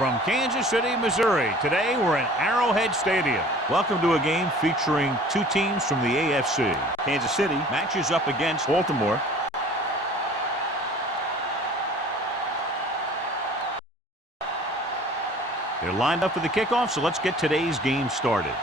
From Kansas City, Missouri, today we're in Arrowhead Stadium. Welcome to a game featuring two teams from the AFC. Kansas City matches up against Baltimore. They're lined up for the kickoff, so let's get today's game started.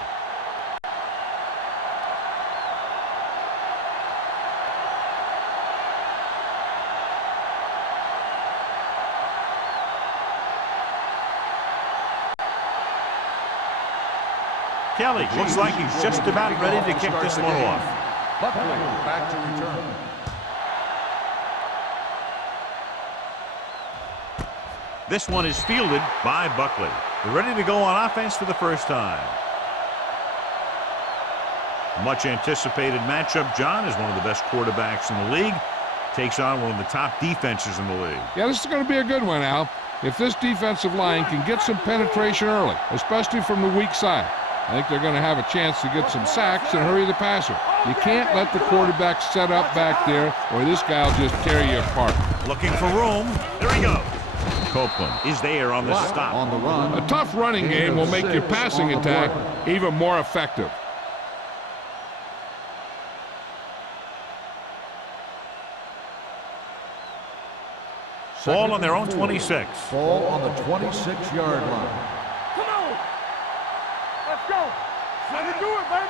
Kelly looks like he's just about ready to kick this one off. Buckley back to return. This one is fielded by Buckley. They're ready to go on offense for the first time. Much anticipated matchup, John, is one of the best quarterbacks in the league. Takes on one of the top defenses in the league. Yeah, this is going to be a good one, Al. If this defensive line can get some penetration early, especially from the weak side, I think they're going to have a chance to get some sacks and hurry the passer. You can't let the quarterback set up back there, or this guy will just tear you apart. Looking for room. There he goes. Copeland is there on the stop. On the run. A tough running game will make your passing attack even more effective. Ball on their own 26. Ball on the 26-yard line. Come on. Let's go. Let me do it, baby.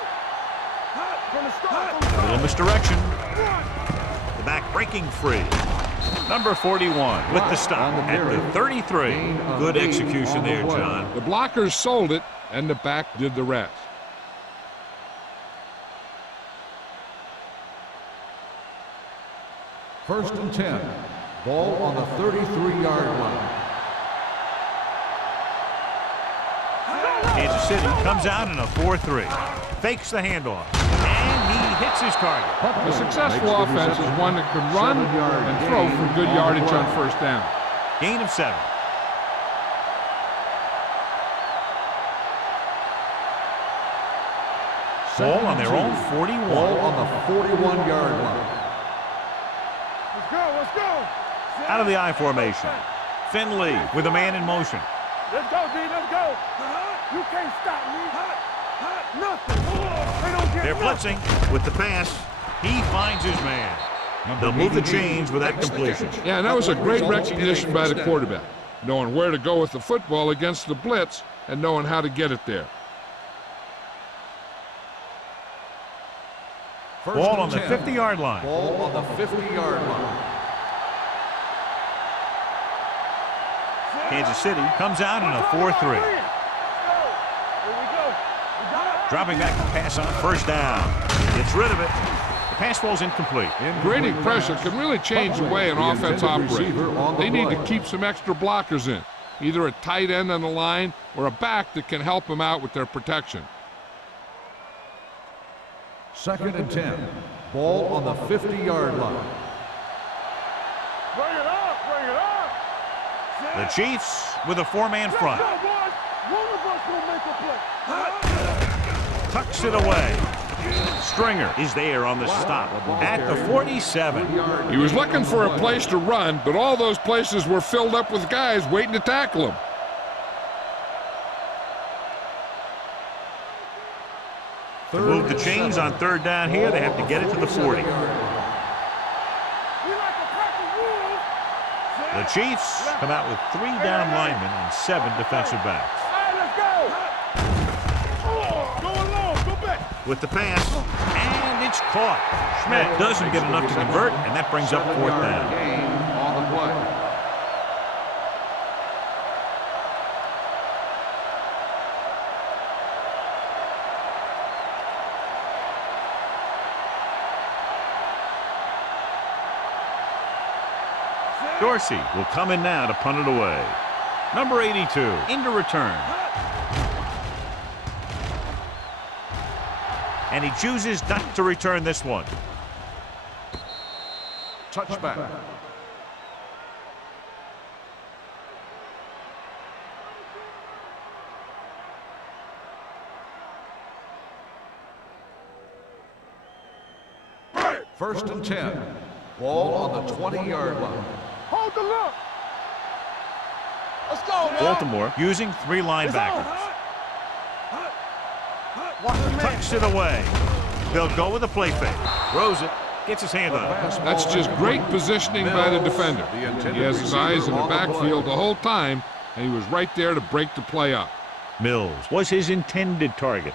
From the start. A little misdirection. The back breaking free. Number 41 with the stop at the 33. Good execution there, John. The blockers sold it, and the back did the rest. First and 10. Ball on the 33-yard line. Kansas City comes out in a 4-3. Fakes the handoff. And he hits his target. A successful offense is one that can run and throw for good yardage on first down. Gain of 7. Ball on their own 41. Ball on the 41-yard line. Let's go. Let's go. Out of the I formation. Finley with a man in motion. Let's go, D. Let's go. You can't stop me. Nothing. They don't get They're nothing. blitzing with the pass. He finds his man. They'll move the chains with that completion. Yeah, and that was a great recognition by the quarterback, knowing where to go with the football against the blitz and knowing how to get it there. Ball on the 50-yard line. Ball on the 50-yard line. Kansas City comes out in a 4-3. Dropping back to pass on first down. Gets rid of it. The pass falls incomplete. Grading pressure can really change the way an offense operates. They need to keep some extra blockers in, either a tight end on the line or a back that can help them out with their protection. Second and 10. Ball on the 50-yard line. Bring it up. Bring it up. The Chiefs with a 4-man front. One of us will make a play. Tucks it away. Stringer is there on the stop at the 47. He was looking for a place to run, but all those places were filled up with guys waiting to tackle him. To move the chains on third down here, they have to get it to the 40. The Chiefs come out with 3 down linemen and 7 defensive backs. With the pass, and it's caught. Schmidt doesn't get enough to convert, and that brings up 4th down. On the play. Dorsey will come in now to punt it away. Number 82 into return. And he chooses not to return this one. Touchback. First and 10. Ball on the 20-yard line. Hold the look. Let's go, man. Baltimore using 3 linebackers. Tucks it away. They'll go with a play fake. Throws it. Gets his hand on it. That's just great positioning by the defender. He has his eyes in the backfield the whole time, and he was right there to break the play up. Mills was his intended target.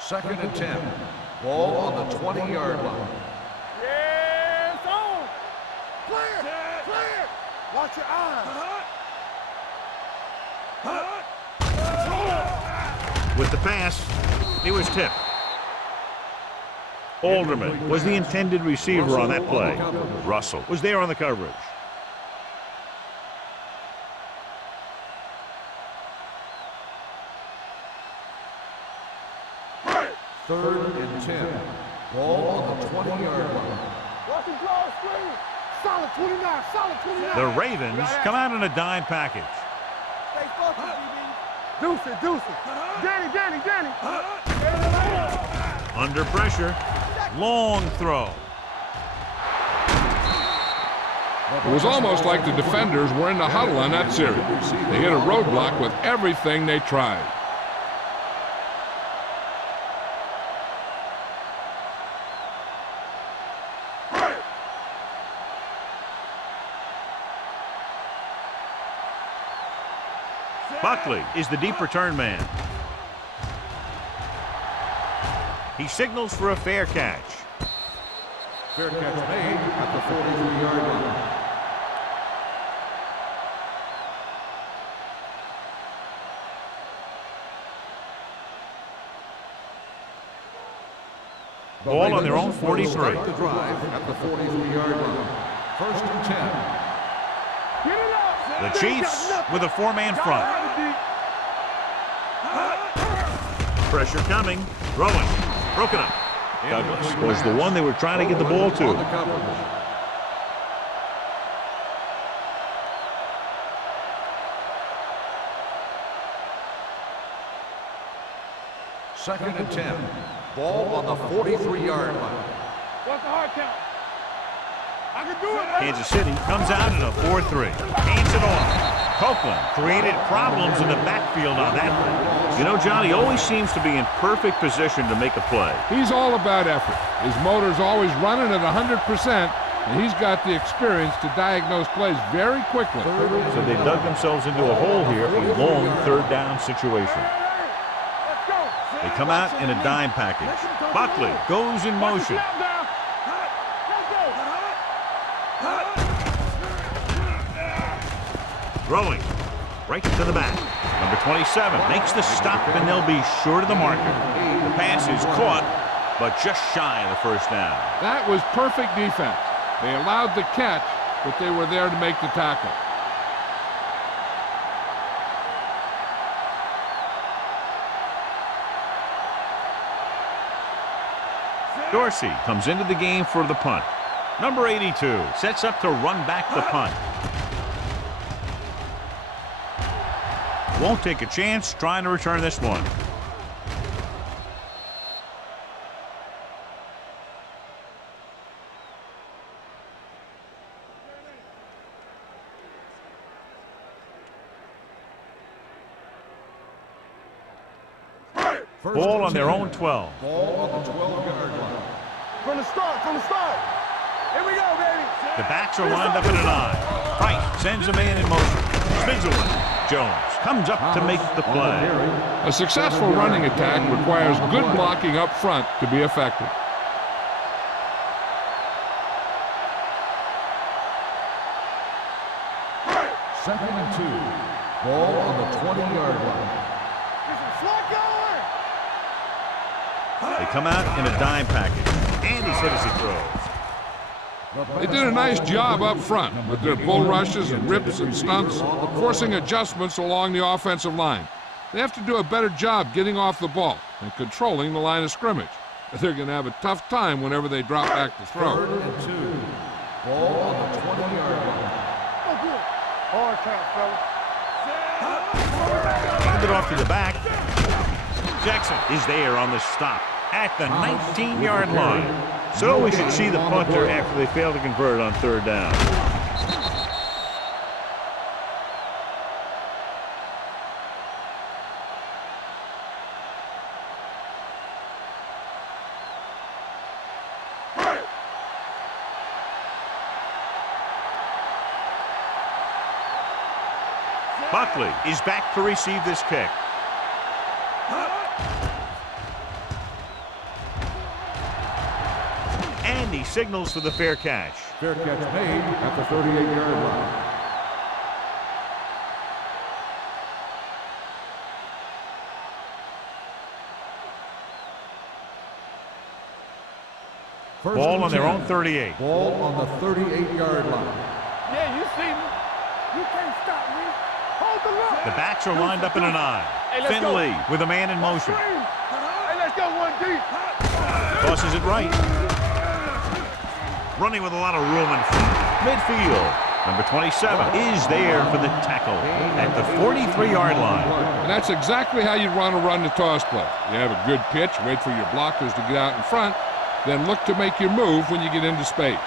2nd and 10. Ball on the 20-yard line. Yeah, it's on. Clear, clear. Watch your eyes. With the pass, he was tipped. Alderman was the intended receiver on that play. Russell was there on the coverage. 3rd and 10. Ball on the 20-yard line. Watch him draw a screen. Solid 29, solid 29. The Ravens come out in a dime package. Stay focused, DB. Deuce it, deuce it. Danny. Under pressure. Long throw. It was almost like the defenders were in the huddle on that series. They hit a roadblock with everything they tried. Buckley is the deep return man. He signals for a fair catch. Fair catch made at the 43-yard line. Ball on their own 43. Start the drive at the 43-yard line. 1st and 10. Get it up. The Chiefs with a 4-man front. Pressure coming. Throwing. Broken up. Douglas was the one they were trying to get the ball to. On the coverage. Second and 10. Ball on the 43-yard line. What's the hard count? I can do it, man. Kansas City comes out in a 4-3. Hands it off. Copeland created problems in the backfield on that one. You know, John, he always seems to be in perfect position to make a play. He's all about effort. His motor's always running at 100%, and he's got the experience to diagnose plays very quickly. So they dug themselves into a hole here, a long 3rd down situation. Let's go. They come out in a dime package. Buckley goes in motion. Throwing right to the back. Number 27 makes the stop, and they'll be short of the marker. The pass is caught, but just shy of the 1st down. That was perfect defense. They allowed the catch, but they were there to make the tackle. Dorsey comes into the game for the punt. Number 82 sets up to run back the punt. Won't take a chance trying to return this one. Ball on their own 12. Ball on the 12-yard line. From the start. Here we go, baby. The backs are lined up in an eye. Price sends a man in motion. Spins away. Jones comes up to make the play. A successful running attack requires good blocking up front to be effective. Second and 2. Ball on the 20-yard line. They come out in a dime package. And he's hit as he throws. They did a nice job up front with their bull rushes and rips and stunts, forcing adjustments along the offensive line. They have to do a better job getting off the ball and controlling the line of scrimmage. They're going to have a tough time whenever they drop back to throw. 3rd and 2. Ball on the 20-yard line. Oh, good. Hard count, fellas. Hand it off to the back. Jackson is there on the stop at the 19-yard line. So we should see the punter after they fail to convert on 3rd down. Buckley is back to receive this kick. And he signals for the fair catch. Fair catch made at the 38-yard line. Ball on their own 38. Ball on the 38-yard line. Yeah, you see me. You can't stop me. Hold the look. The backs are lined up in an eye. Finley with a man in motion. Hey, let's go 1D. Tosses it right. Running with a lot of room in front. Midfield. Number 27 is there for the tackle at the 43-yard line. And that's exactly how you want to run the toss play. You have a good pitch, wait for your blockers to get out in front, then look to make your move when you get into space.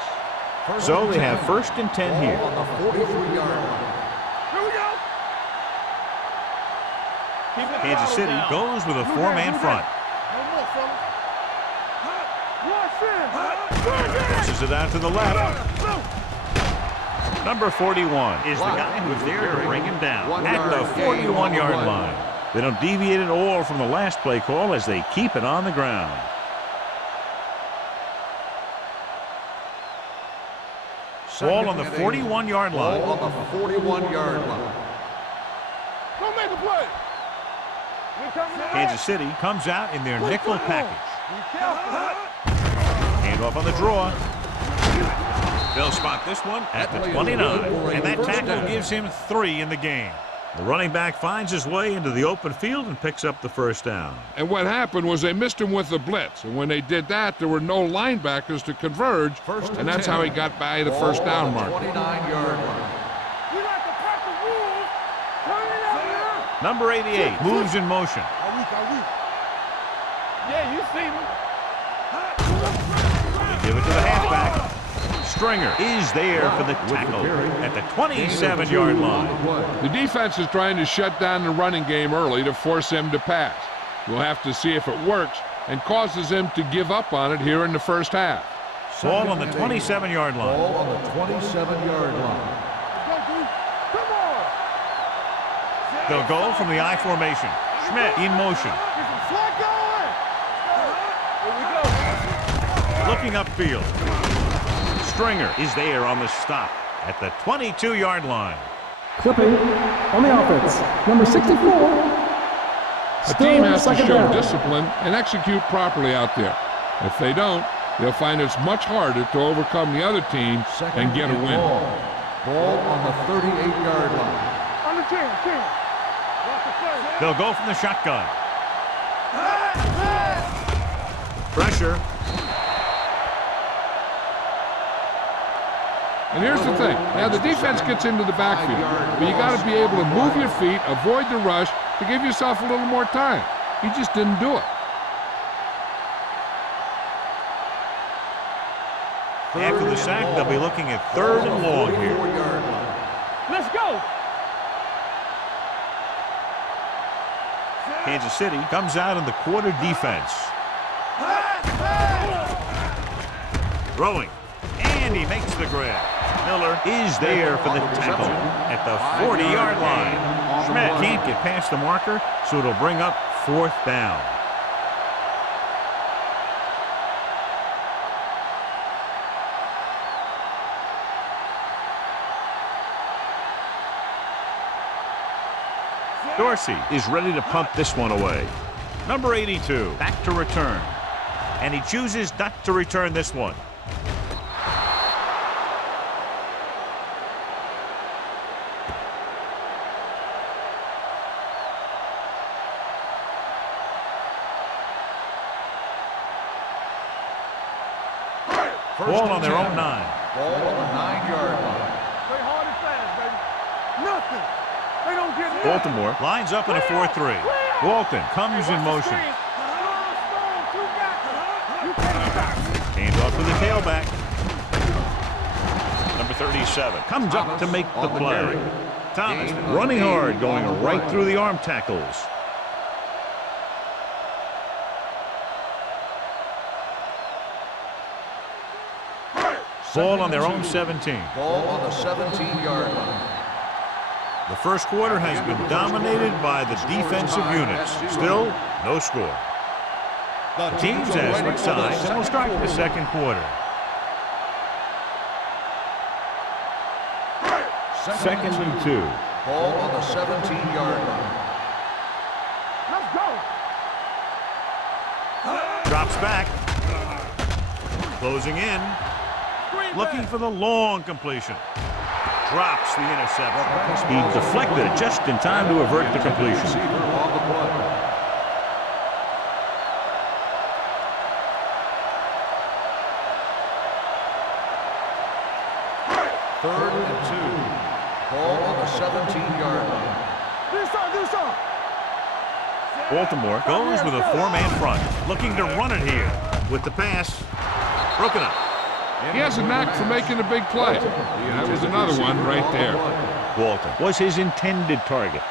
So they have 1st and 10 here. On the 43-yard line. Here we go. Kansas City goes with a 4-man front. No more, fellas. Watch in. Pushes it out to the left. Number 41 is the guy who's there to bring him down at the 41-yard line. They don't deviate at all from the last play call as they keep it on the ground. Ball on the 41-yard line. Ball on the 41-yard line. Don't make a play. Kansas City comes out in their nickel package. Be careful. Hand off on the draw. They'll spot this one at the 29, and that tackle gives him 3 in the game. The running back finds his way into the open field and picks up the 1st down. And what happened was they missed him with the blitz. And when they did that, there were no linebackers to converge, and that's how he got by the 1st down mark. 29-yard line. We like to crack the rules. Turn it out here. Number 88 moves in motion. Are we? Yeah, you see me. They give it to the halfback. Stringer is there for the tackle at the 27-yard line. The defense is trying to shut down the running game early to force him to pass. We'll have to see if it works and causes him to give up on it here in the 1st half. Ball on the 27-yard line. Ball on the 27-yard line. Come on. They'll go from the I formation. Schmidt in motion. Get some slack going. Here we go. Looking upfield. Stringer is there on the stop at the 22-yard line. Clipping on the offense, number 64. A team has to show discipline and execute properly out there. If they don't, they'll find it's much harder to overcome the other team and get a win. Ball on the 38-yard line. On the 10. Watch the play. They'll go from the shotgun. Pressure. And here's the thing. Now, the defense gets into the backfield, but you got to be able to move your feet, avoid the rush, to give yourself a little more time. He just didn't do it. After the sack, they'll be looking at 3rd and long here. Let's go. Kansas City comes out in the quarter defense. Throwing. And he makes the grab. Miller is there for the tackle at the 40-yard line. Schmidt can't get past the marker, so it'll bring up 4th down. Dorsey is ready to punt this one away. Number 82 back to return. And he chooses not to return this one. Ball on their own 9. Ball on the 9-yard line. Play hard and fast, baby. Nothing. They don't get nothing. Baltimore lines up in a 4-3. Walton comes in motion. Hand off to the tailback. Number 37 comes up to make the play. Thomas running hard, going right through the arm tackles. Ball on their own 17. Ball on the 17-yard line. The first quarter has been dominated by the defensive units. Still, no score. The teams have switched sides and will start the second quarter. Second and 2. Ball on the 17-yard line. Let's go. Drops back. Closing in. Looking for the long completion. Drops the interception. He deflected it just in time to avert the completion. Receiver on the play. Third and 2. Ball on the 17-yard line. Do some. Baltimore goes with a 4-man front, looking to run it here. With the pass, broken up. He has a knack for making a big play. Yeah, that was another one right there. Walton was his intended target.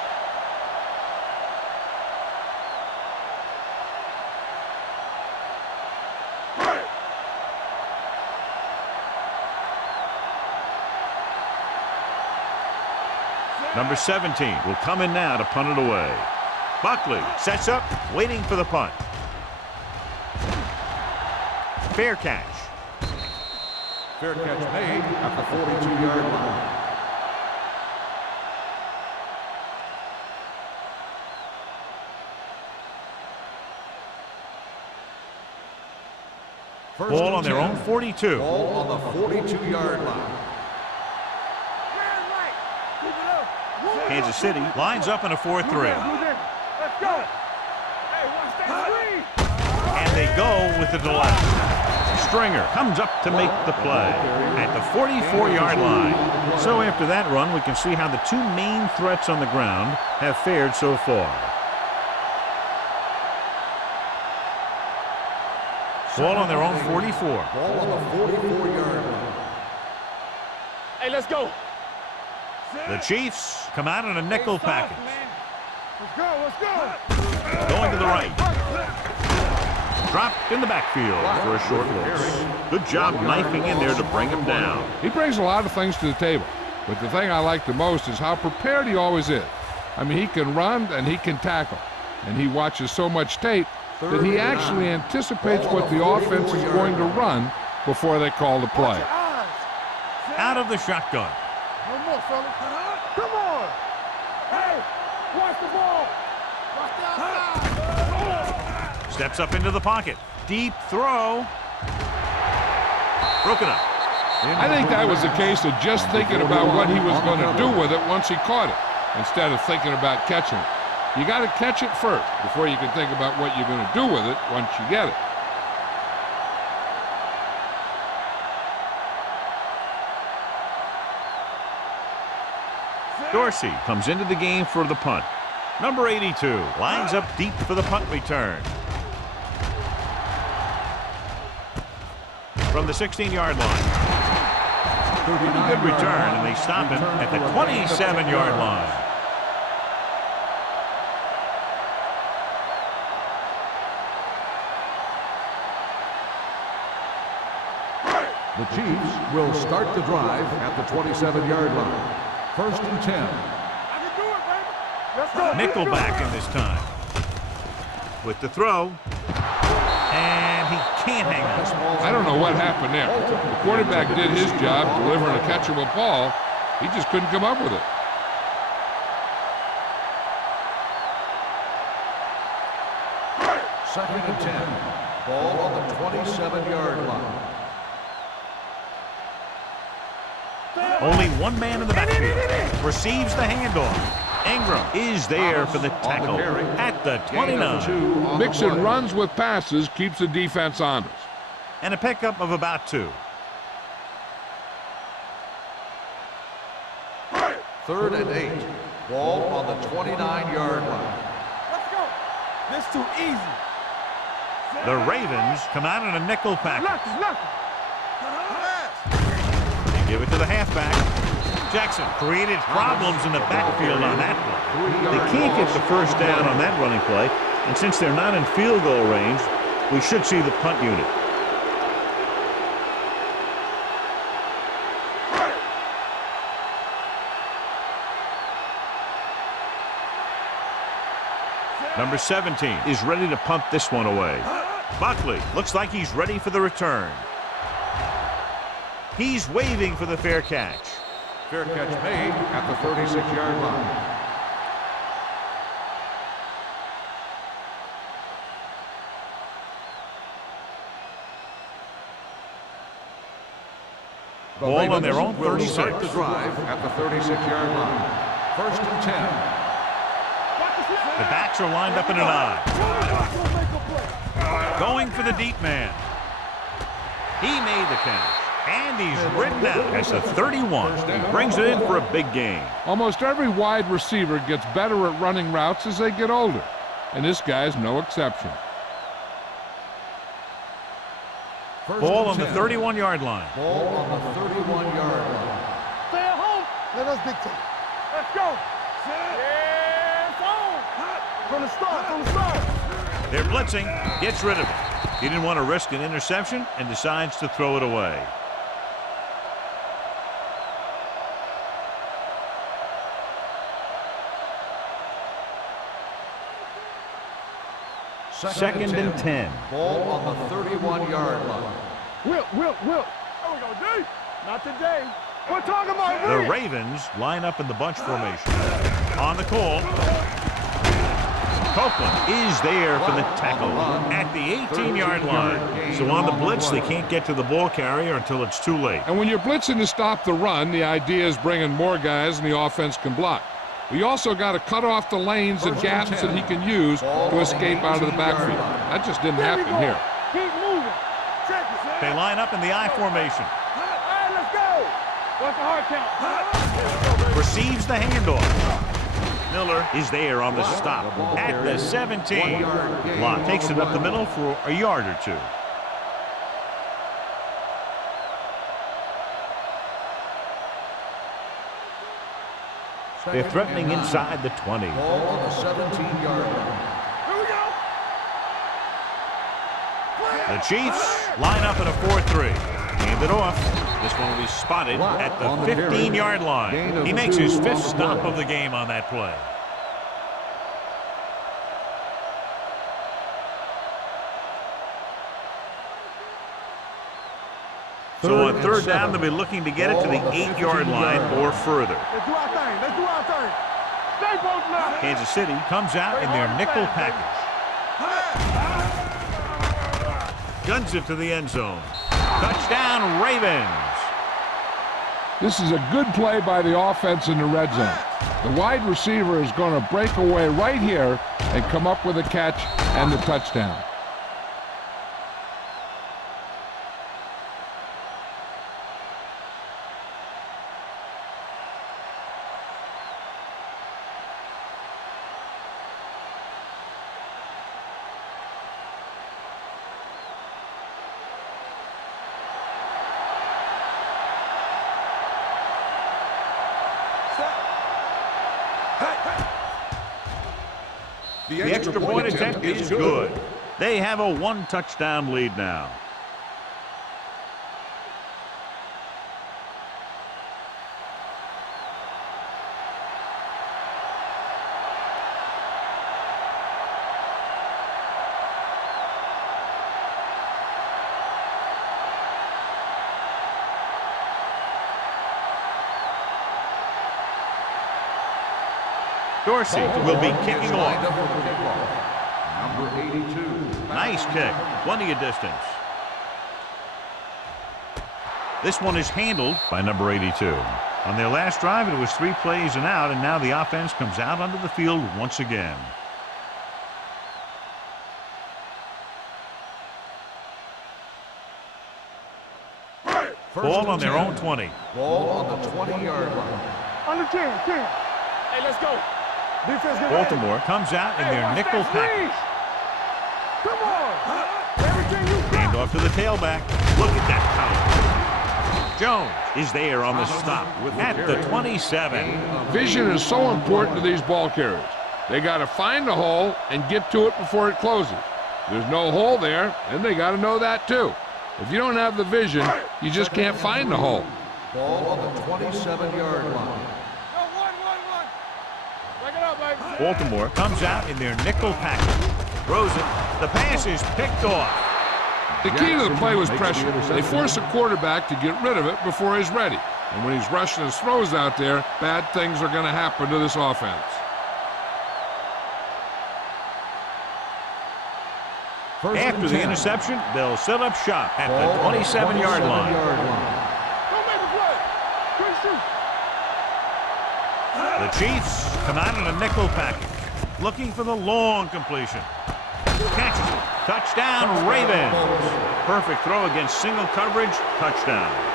Number 17 will come in now to punt it away. Buckley sets up, waiting for the punt. Fair catch. Fair catch made at the 42-yard line. Ball on their own 42. Ball on the 42-yard line. Kansas City lines up in a 4-3. Let's go. Hey, watch that screen. And they go with the delay. Stringer comes up to make the play at the 44-yard line. So after that run, we can see how the two main threats on the ground have fared so far. Ball on their own 44. Ball on the 44-yard line. Hey, let's go. The Chiefs come out in a nickel package. Let's go. Going to the right. Dropped in the backfield for a short loss. Good job knifing in there to bring him down. He brings a lot of things to the table, but the thing I like the most is how prepared he always is. I mean, he can run and he can tackle, and he watches so much tape that he actually anticipates what the offense is going to run before they call the play. Out of the shotgun. No more, fellas. Come on. Hey, watch the ball. Watch the outside. Steps up into the pocket. Deep throw. Broken up. I think that was a case of just thinking about what he was going to do with it once he caught it, instead of thinking about catching it. You got to catch it first before you can think about what you're going to do with it once you get it. Dorsey comes into the game for the punt. Number 82 lines up deep for the punt return. From the 16-yard line. Pretty good return, and they stop him at the 27-yard line. The Chiefs will start the drive at the 27-yard line. First and 10. I can do it, baby. Let's go. Nickelback in this time. With the throw. And he can't hang on. I don't know what happened there. The quarterback did his job delivering a catchable ball. He just couldn't come up with it. Second and 10. Ball on the 27-yard line. Only one man in the backfield. Receives the handoff. Ingram is there for the tackle at the 29. Mixing runs with passes keeps the defense honest. And a pickup of about 2. Third and 8. Ball on the 29-yard line. Let's go. This too easy. The Ravens come out in a nickel package. Nothing. They give it to the halfback. Jackson created problems in the backfield on that one. They can't get the first down on that running play, and since they're not in field goal range, we should see the punt unit. Number 17 is ready to punt this one away. Buckley looks like he's ready for the return. He's waving for the fair catch. Fair catch made at the 36-yard line. Ball on their own 36. Start the drive at the 36-yard line. 1st and 10. The backs are lined up in an I. Going for the deep man. He made the catch. And he's ridden out at the 31. He brings it in for a big gain. Almost every wide receiver gets better at running routes as they get older, and this guy's no exception. Ball on the 31-yard line. Ball on the 31-yard line. Stay at home. Let us dictate. Let's go. Yeah, from the start. They're blitzing. Gets rid of it. He didn't want to risk an interception and decides to throw it away. Second and 10. Ball on the 31-yard line. Will. There we go, D. Not today. We're talking about The Ravens line up in the bunch formation. On the call. Copeland is there for the tackle at the 18-yard line. So on the blitz, they can't get to the ball carrier until it's too late. And when you're blitzing to stop the run, the idea is bringing more guys and the offense can block. We also got to cut off the lanes and gaps that he can use to escape out of the backfield. That just didn't happen here. Keep moving. Check it. They line up in the I formation. All right, let's go. What's the hard count? Receives the handoff. Miller is there on the stop at the 17. Lott takes it up the middle for a yard or two. They're threatening inside the 20. Ball on the 17-yard line. Here we go. The Chiefs line up in a 4-3. Hand it off. This one will be spotted at the 15-yard line. He makes his 5th stop of the game on that play. So on 3rd down, they'll be looking to get it to the 8-yard line or further. Let's do our thing. Stay both now. Kansas City comes out in their nickel package. Guns it to the end zone. Touchdown, Ravens. This is a good play by the offense in the red zone. The wide receiver is going to break away right here and come up with a catch and the touchdown. The extra point attempt is good. They have a 1-touchdown lead now. Dorsey will be kicking off. Number 82. Nice kick. Plenty of distance. This one is handled by number 82. On their last drive, it was 3 plays and out, and now the offense comes out onto the field once again. Ball on their own 20. Ball on the 20-yard line. On the 10. Hey, let's go. Defense, get Baltimore comes out in their nickel package. Come on. Everything you got. Hand off to the tailback. Look at that power. Jones is there on the stop at the 27. Vision is so important to these ball carriers. They got to find the hole and get to it before it closes. There's no hole there, and they got to know that too. If you don't have the vision, you just can't find the hole. Ball on the 27-yard line. Baltimore comes out in their nickel package. Throws it. The pass is picked off. The key to the play was pressure. They force the quarterback to get rid of it before he's ready. And when he's rushing his throws out there, bad things are going to happen to this offense. After the interception, they'll set up shop at the 27-yard line. Don't make a play. Quick shoot. The Chiefs come out in a nickel package, looking for the long completion. Catches it. Touchdown, Ravens. Perfect throw against single coverage. Touchdown.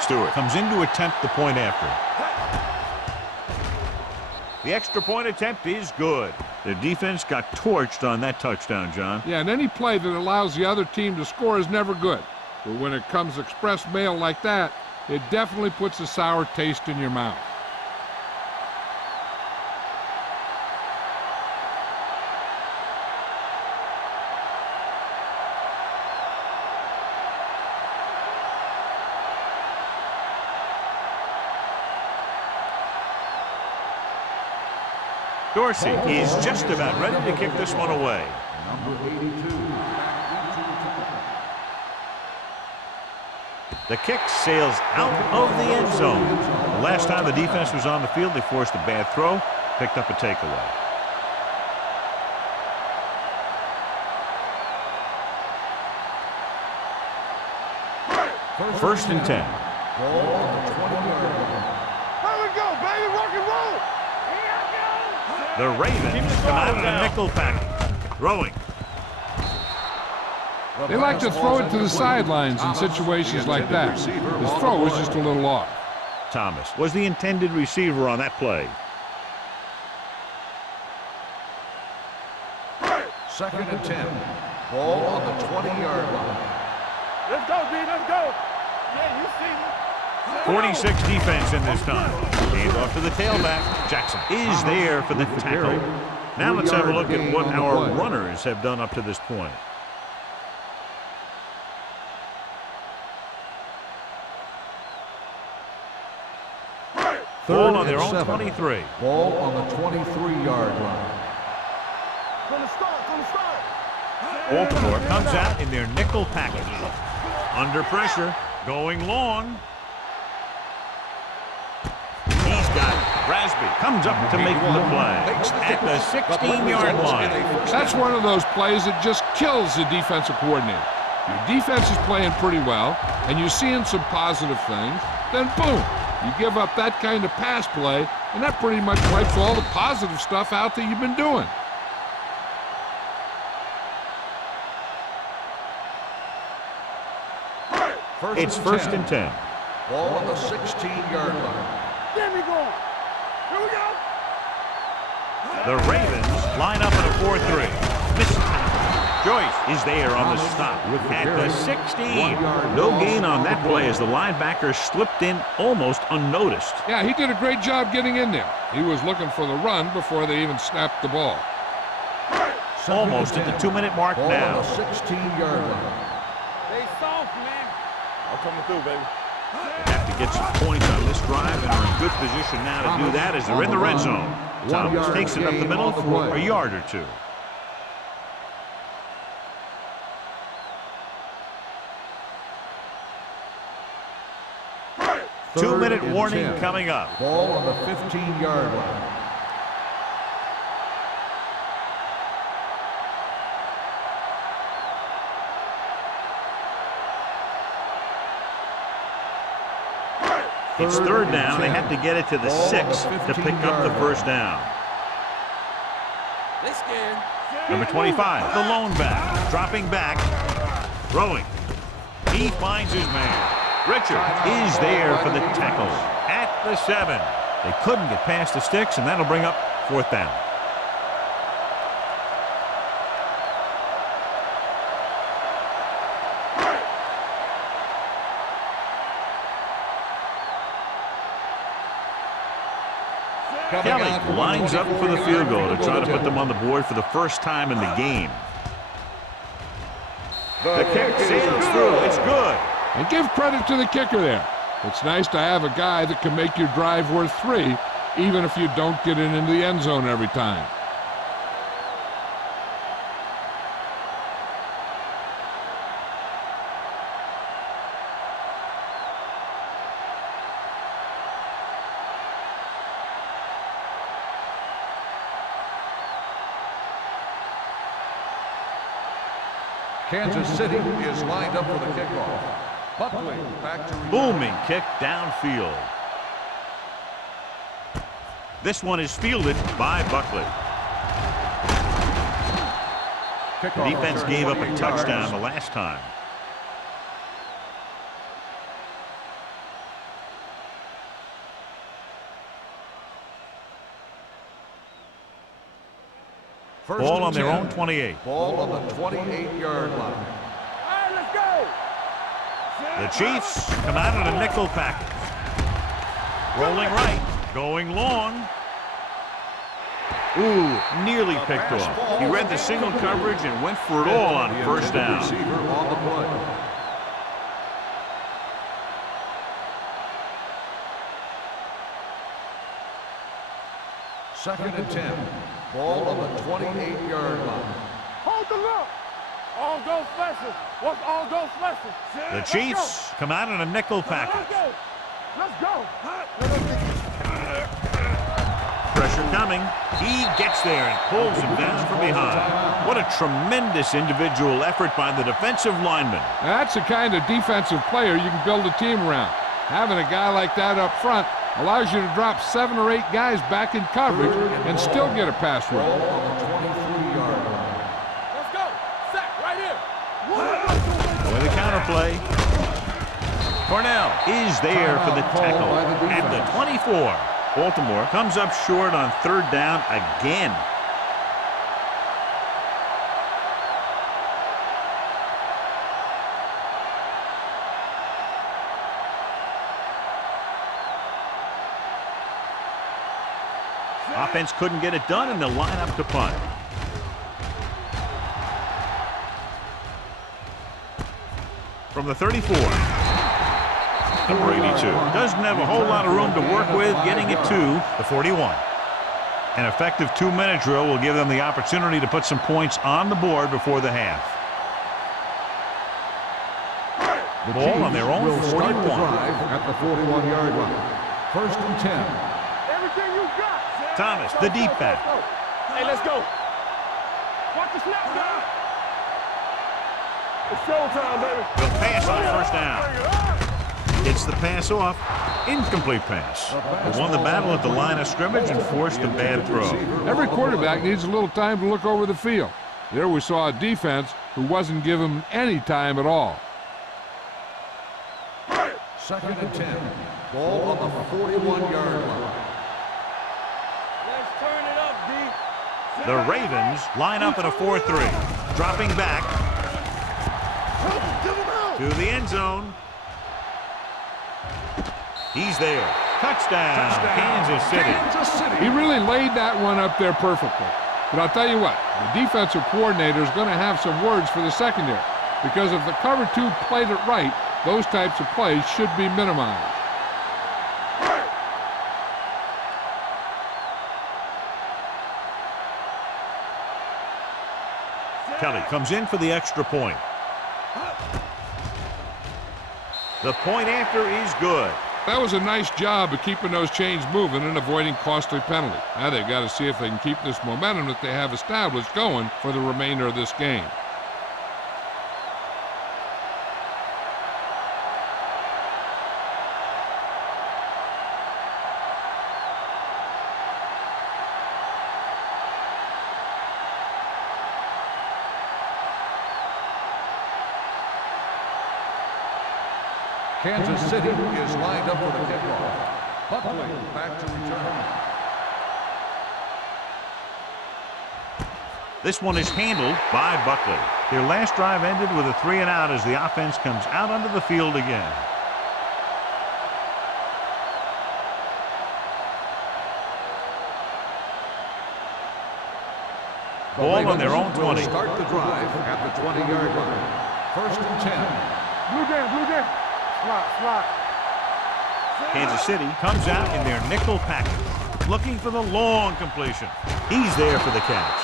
Stewart comes in to attempt the point after. The extra point attempt is good. Their defense got torched on that touchdown, John. Yeah, and any play that allows the other team to score is never good. But when it comes express mail like that, it definitely puts a sour taste in your mouth. Dorsey is just about ready to kick this one away. Number 82. The kick sails out of the end zone. The last time the defense was on the field, they forced a bad throw, picked up a takeaway. First and 10. Ball on the 20-yard line. Here we go, baby. Rock and roll. The Ravens come out in a nickel package. Throwing. They like to throw it to the sidelines in situations like that. His throw was just a little off. Thomas was the intended receiver on that play. Second and 10. Ball on the 20-yard line. Let's go, B. Let's go. Yeah, you see me. 46 defense in this time. Hand off to the tailback. Jackson is there for the tackle. Now let's have a look at what our runners have done up to this point. Ball on their own 23. Ball on the 23-yard line. From the start. Baltimore comes out in their nickel package. Under pressure. Going long. He's got Rasby. Comes up to make the play at the 16-yard line. That's one of those plays that just kills the defensive coordinator. Your defense is playing pretty well, and you're seeing some positive things. Then boom, you give up that kind of pass play, and that pretty much wipes all the positive stuff out that you've been doing. It's first and 10. Ball on the 16-yard line. There we go. Here we go. The Ravens line up in a 4-3. Misses time. Joyce is there on the stop at the 16. No gain on that play as the linebacker slipped in almost unnoticed. Yeah, he did a great job getting in there. He was looking for the run before they even snapped the ball. Almost at the 2-minute mark Ball now. on the 16-yard line. They soft, man. I'm coming through, baby. They have to get some points on this drive and are in good position now to do that as they're in the red zone. Thomas takes it up the middle for a yard or two. Two-minute warning coming up. Ball on the 15-yard line. It's third down. They have to get it to the 6 to pick up the first down. They scared. Number 25, the lone back, dropping back, throwing. He finds his man. Richard is there for the tackle at the 7. They couldn't get past the sticks, and that'll bring up fourth down. Kelly lines up for the field goal to try to put them on the board for the first time in the game. The kick sails through. It's good. And give credit to the kicker there. It's nice to have a guy that can make your drive worth 3, even if you don't get it into the end zone every time. Kansas City is lined up for the kickoff. Buckley back to return. Booming kick downfield. This one is fielded by Buckley. The defense gave up a touchdown the last time. Ball on their own 28. Ball on the 28-yard line. All right, let's go. The Chiefs come out in a nickel package. Rolling right, going long. Ooh, nearly picked off. He read the single coverage and went for it all on first down. Receiver on the play. Second and 10. Ball on the 28-yard line. Hold the look. All go special. What's all go special? The Chiefs come out in a nickel package. Let's go. Pressure coming. He gets there and pulls him down from behind. What a tremendous individual effort by the defensive lineman. That's the kind of defensive player you can build a team around. Having a guy like that up front allows you to drop 7 or 8 guys back in coverage and still get a pass rush. Ball on the 23-yard line. Let's go. Sack right here. With a counterplay. Cornell is there for the tackle at the 24. Baltimore comes up short on third down again. Offense couldn't get it done, and they'll line up to punt. From the 34. Number 82. Doesn't have a whole lot of room to work with, getting it to the 41. An effective 2-minute drill will give them the opportunity to put some points on the board before the half. The Ball on their own will 41. start the drive at the 41-yard line. First and 10. Everything you got. Thomas, the deep back. Hey, let's go. Watch the snap, guys. It's showtime, baby. They'll pass on first down. It's the pass off. Incomplete pass. They won the battle at the line of scrimmage and forced a bad throw. Every quarterback needs a little time to look over the field. There we saw a defense who wasn't given any time at all. Second and 10. Ball on the 41-yard line. Let's turn it up, D. The Ravens line up in a 4-3. Dropping back to the end zone. He's there. Touchdown, Kansas City. He really laid that one up there perfectly. But I'll tell you what, the defensive coordinator is going to have some words for the secondary, because if the cover 2 played it right, those types of plays should be minimized. Kelly comes in for the extra point. The point after is good. That was a nice job of keeping those chains moving and avoiding costly penalty. Now they've got to see if they can keep this momentum that they have established going for the remainder of this game. Kansas City is lined up for the kickoff. Buckley back to return. This one is handled by Buckley. Their last drive ended with a 3-and-out as the offense comes out onto the field again. Ball on their own Ravens will 20. start the drive at the 20-yard line. First and 10. Blue game, blue game. Slide. Kansas City comes out in their nickel package, looking for the long completion. He's there for the catch.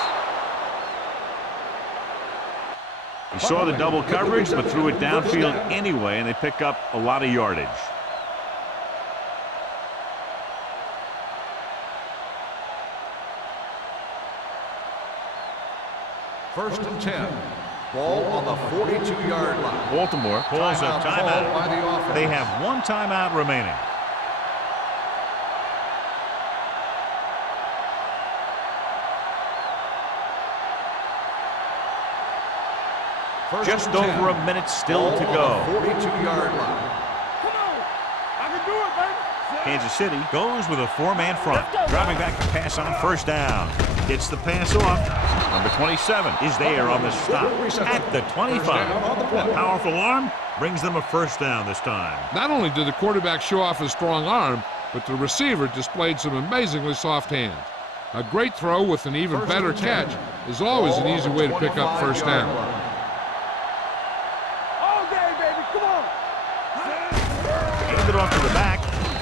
He saw the double coverage, but threw it downfield anyway, and they pick up a lot of yardage. First and 10. Ball on the 42-yard line. Baltimore calls a timeout. By the offense. They have one timeout remaining. Just over a minute still to go. 42-yard line. Come on. I can do it, baby. Kansas City goes with a four-man front. Driving back to pass on first down. Gets the pass off. Number 27 is there on the stop at the 25. That powerful arm brings them a first down this time. Not only did the quarterback show off his strong arm, but the receiver displayed some amazingly soft hands. A great throw with an even better catch is always an easy way to pick up first down. All day, baby. Come on. Hand it off to the back.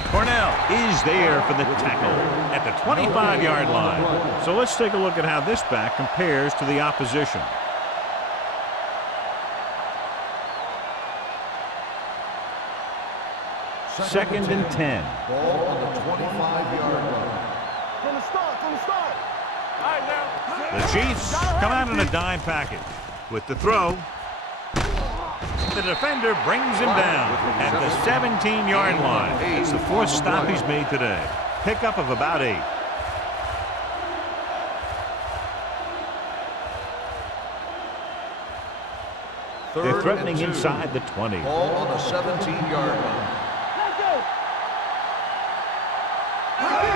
Cornell is there for the tackle at the 25-yard line. So let's take a look at how this back compares to the opposition. Second and 10. Ball on the 25-yard line. From the start. All right, now. The Chiefs come out in a dime package. With the throw, the defender brings him down at the 17-yard line. It's the fourth stop he's made today. Pickup of about 8. They're threatening inside the 20. Ball on the 17-yard line.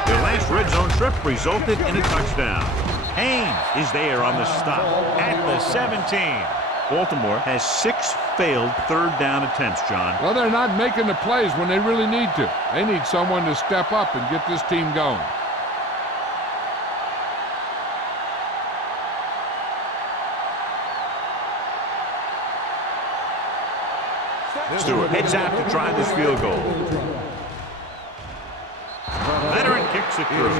Their last red zone trip resulted in a touchdown. Haynes is there on the stop at the 17. Baltimore has 6 failed third down attempts, John. Well, they're not making the plays when they really need to. They need someone to step up and get this team going. Stewart heads out to try this field goal. Veteran kicks it through.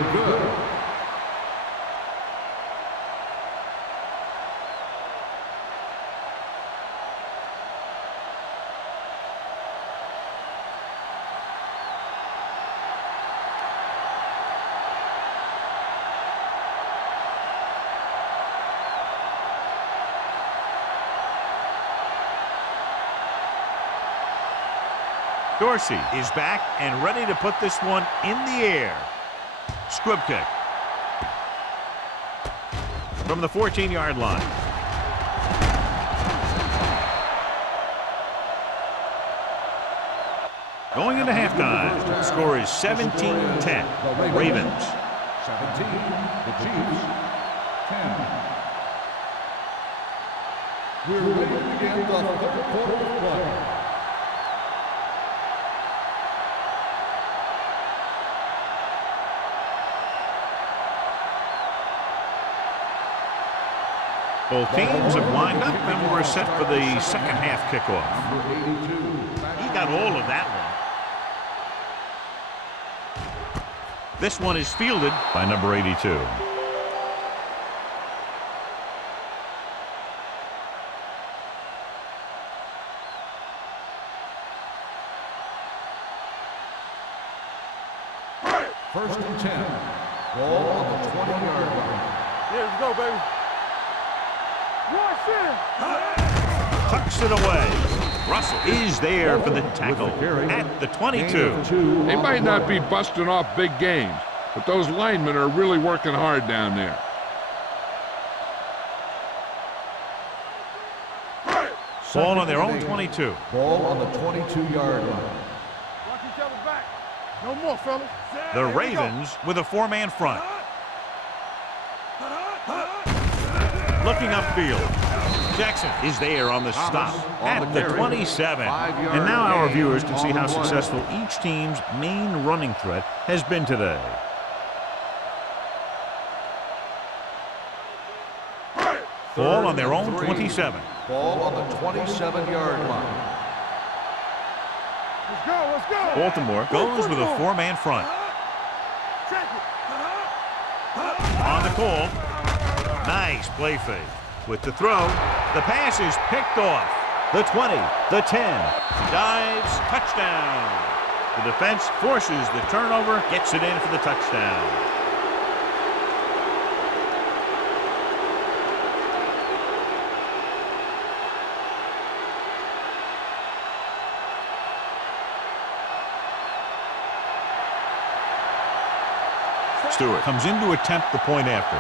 Dorsey is back and ready to put this one in the air. Squib kick. From the 14-yard line. Going into halftime, the score is 17-10. Ravens. 17, the Chiefs, 10. We're ready to begin the third quarter of play. Both teams have lined up and we're set for the second half kickoff. Number 82. He got all of that one. This one is fielded by number 82. First and 10. Ball on the 20-yard line. Yeah, let's go, baby. Tucks it away. Russell is there for the tackle at the 22. They might not be busting off big games, but those linemen are really working hard down there. Ball on their own 22. Ball on the 22-yard line. Watch each other back. No more, fellas. The Ravens with a four-man front. Looking upfield. Jackson is there on the stop at the 27. And now our viewers can see how successful each team's main running threat has been today. Ball on their own 27. Ball on the 27-yard line. Let's go, let's go. Baltimore goes with a four-man front. Check it. On the call. Nice play fake. With the throw, the pass is picked off. The 20, the 10. Dives, touchdown. The defense forces the turnover, gets it in for the touchdown. Stewart comes in to attempt the point after.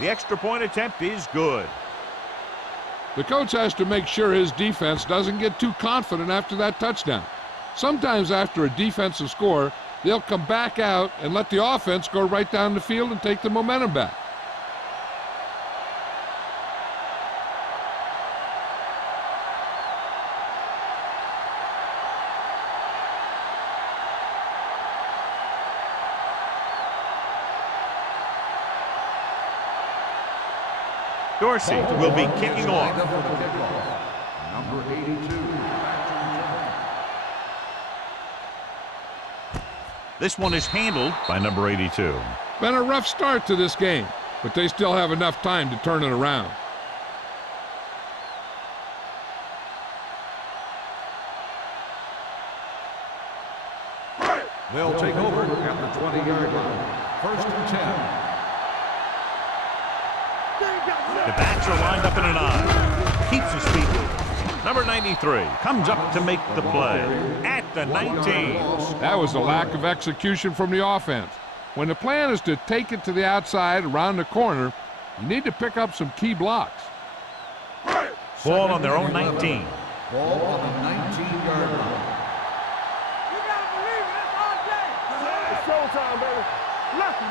The extra point attempt is good. The coach has to make sure his defense doesn't get too confident after that touchdown. Sometimes after a defensive score, they'll come back out and let the offense go right down the field and take the momentum back. Dorsey will be kicking off. Number 82. This one is handled by number 82. Been a rough start to this game, but they still have enough time to turn it around. They'll take over at the 20-yard line. First and 10. The backs are lined up in an I. Keeps his feet moving. Number 93 comes up to make the play at the 19. That was a lack of execution from the offense. When the plan is to take it to the outside around the corner, you need to pick up some key blocks. Ball on their own 19. Ball on the 19-yard line. You gotta believe it, that's all day. It's showtime, baby. Lucky.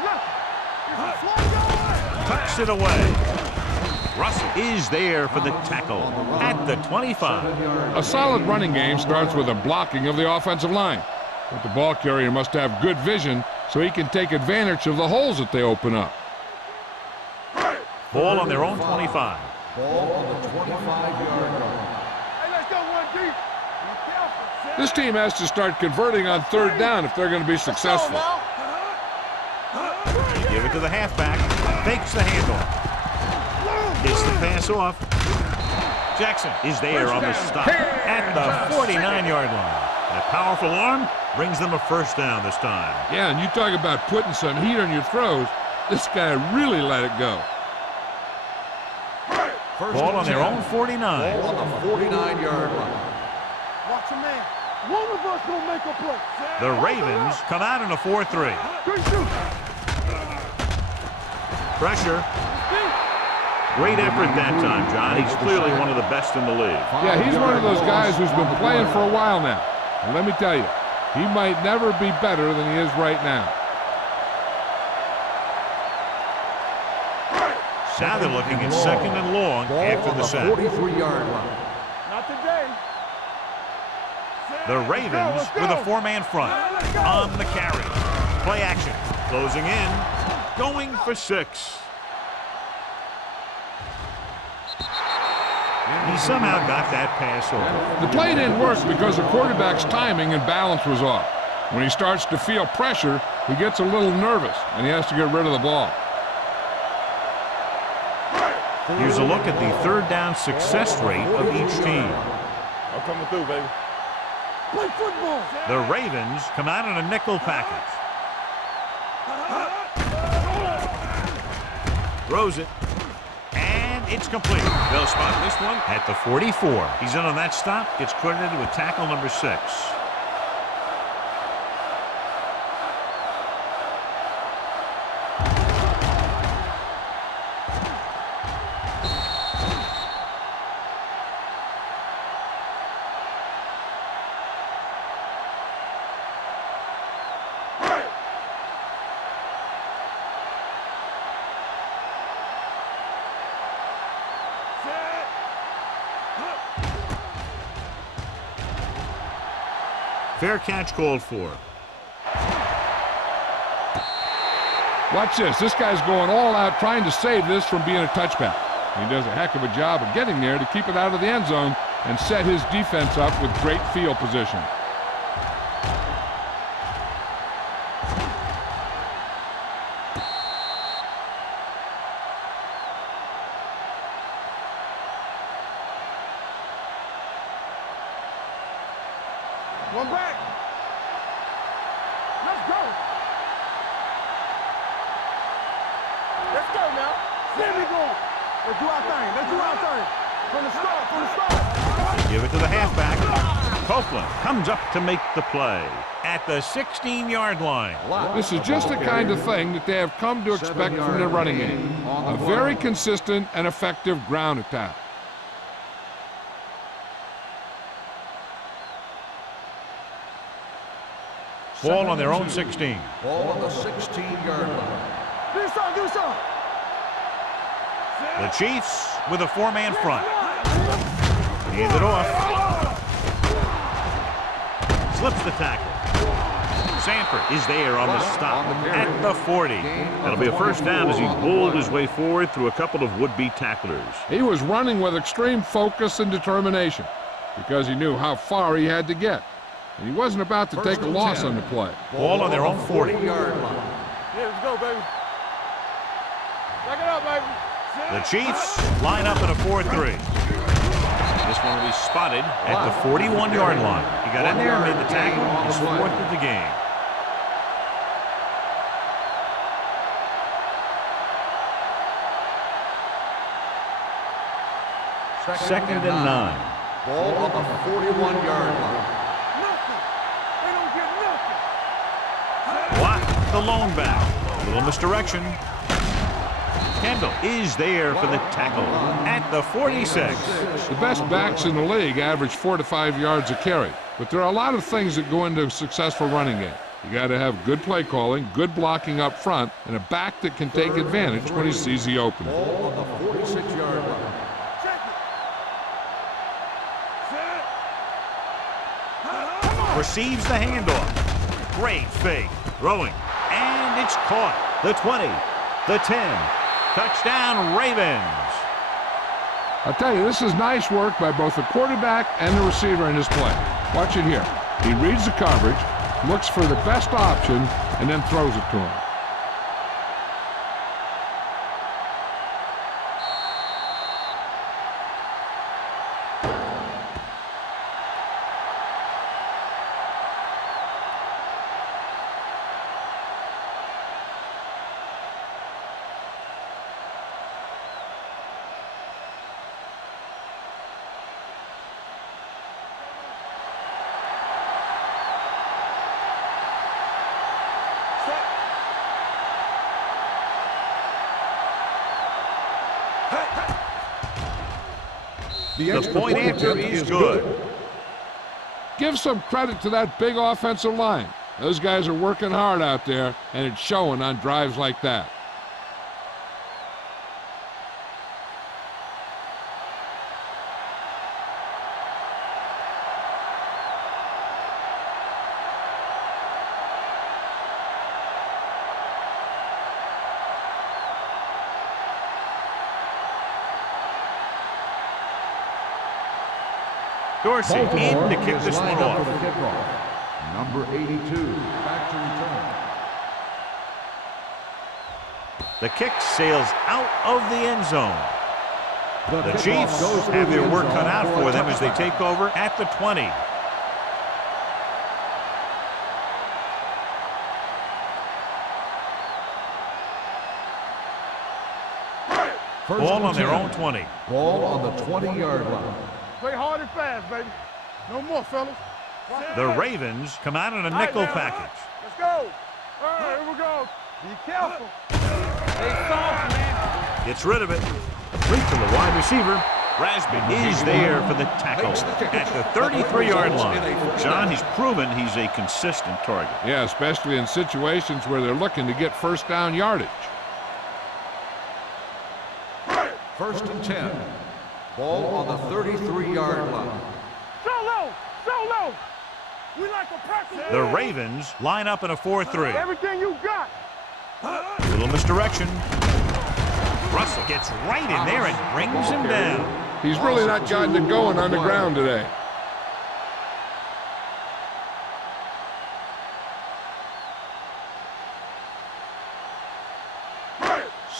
Tucks it away. Russell is there for the tackle at the 25. A solid running game starts with a blocking of the offensive line. But the ball carrier must have good vision so he can take advantage of the holes that they open up. Ball on their own 25. Ball on the 25-yard line. Hey, let's go one deep. Be careful. This team has to start converting on third down if they're going to be successful. Give it to the halfback. Fakes the handoff. Gets the pass off. Jackson is there on the stop at the 49-yard line. That powerful arm brings them a first down this time. Yeah, and you talk about putting some heat on your throws. This guy really let it go. Ball on their own 49. Ball on the 49-yard line. Watch a man. One of us gonna make a play. The Ravens come out in a 4-3. Pressure. Great effort that time, John. He's clearly one of the best in the league. Yeah, he's one of those guys who's been playing for a while now. And let me tell you, he might never be better than he is right now. Now they're looking at second and long after the sack. 43-yard line. Not today. The Ravens with a four-man front on the carry. Play action. Closing in. Going for 6. He somehow got that pass over. The play didn't work because the quarterback's timing and balance was off. When he starts to feel pressure, he gets a little nervous, and he has to get rid of the ball. Here's a look at the third down success rate of each team. I'm coming through, baby. Play football. The Ravens come out in a nickel package. Throws it. And it's complete. They'll spot this one at the 44. He's in on that stop. Gets credited with tackle number 6. Fair catch called for. Watch this. This guy's going all out trying to save this from being a touchback. He does a heck of a job of getting there to keep it out of the end zone and set his defense up with great field position. One back. Let's go. Let's go now. Let me go. Let's do our thing. Let's do our thing. From the start, from the start. They give it to the halfback. Copeland comes up to make the play at the 16-yard line. This is just the kind of thing that they have come to expect from their running game. A very consistent and effective ground attack. Ball on their own 16. Ball on the 16-yard line. Do something, do something. The Chiefs with a four-man front. Hands it off. Slips the tackle. Sanford is there on the stop at the 40. That'll be a first down as he bowled his way forward through a couple of would-be tacklers. He was running with extreme focus and determination because he knew how far he had to get. And he wasn't about to take a loss on the play. Ball on their own 40. Yard line. Yeah, let's go, baby. Back it up, baby. The Chiefs line up in a 4-3. This one will be spotted at the 41-yard line. He got in there and made the tackle. His fourth of the game. Second and 9. Ball on the 41-yard line. Nothing. They don't get nothing. Block the lone back. A little misdirection. Kendall is there for the tackle at the 46. The best backs in the league average 4 to 5 yards a carry. But there are a lot of things that go into a successful running game. You got to have good play calling, good blocking up front, and a back that can take advantage when he sees the opening. Ball on the 46-yard line. Check it. Receives the handoff. Great fake. Throwing. And it's caught. The 20. The 10. Touchdown, Ravens. I'll tell you, this is nice work by both the quarterback and the receiver in this play. Watch it here. He reads the coverage, looks for the best option, and then throws it to him. The point after is good. Give some credit to that big offensive line. Those guys are working hard out there, and it's showing on drives like that. Dorsey in to kick this one off. Number 82, back to return. The kick sails out of the end zone. The Chiefs have their work cut out for them as they take over at the 20. Ball on their own 20. Ball on the 20-yard line. Play hard and fast, baby. No more, fellas. The Ravens come out in a nickel package. Let's go. All right, here we go. Be careful. Stay soft, man. Gets rid of it. Complete to the wide receiver. Rasby is there for the tackle at the 33-yard line. John, he's proven he's a consistent target. Yeah, especially in situations where they're looking to get first down yardage. First and 10. Ball on the 33-yard line. So low. So low. We like a practice. The Ravens line up in a 4-3. Everything you got. Little misdirection. Russell gets right in there and brings him down. He's really not gotten it going on the ground today.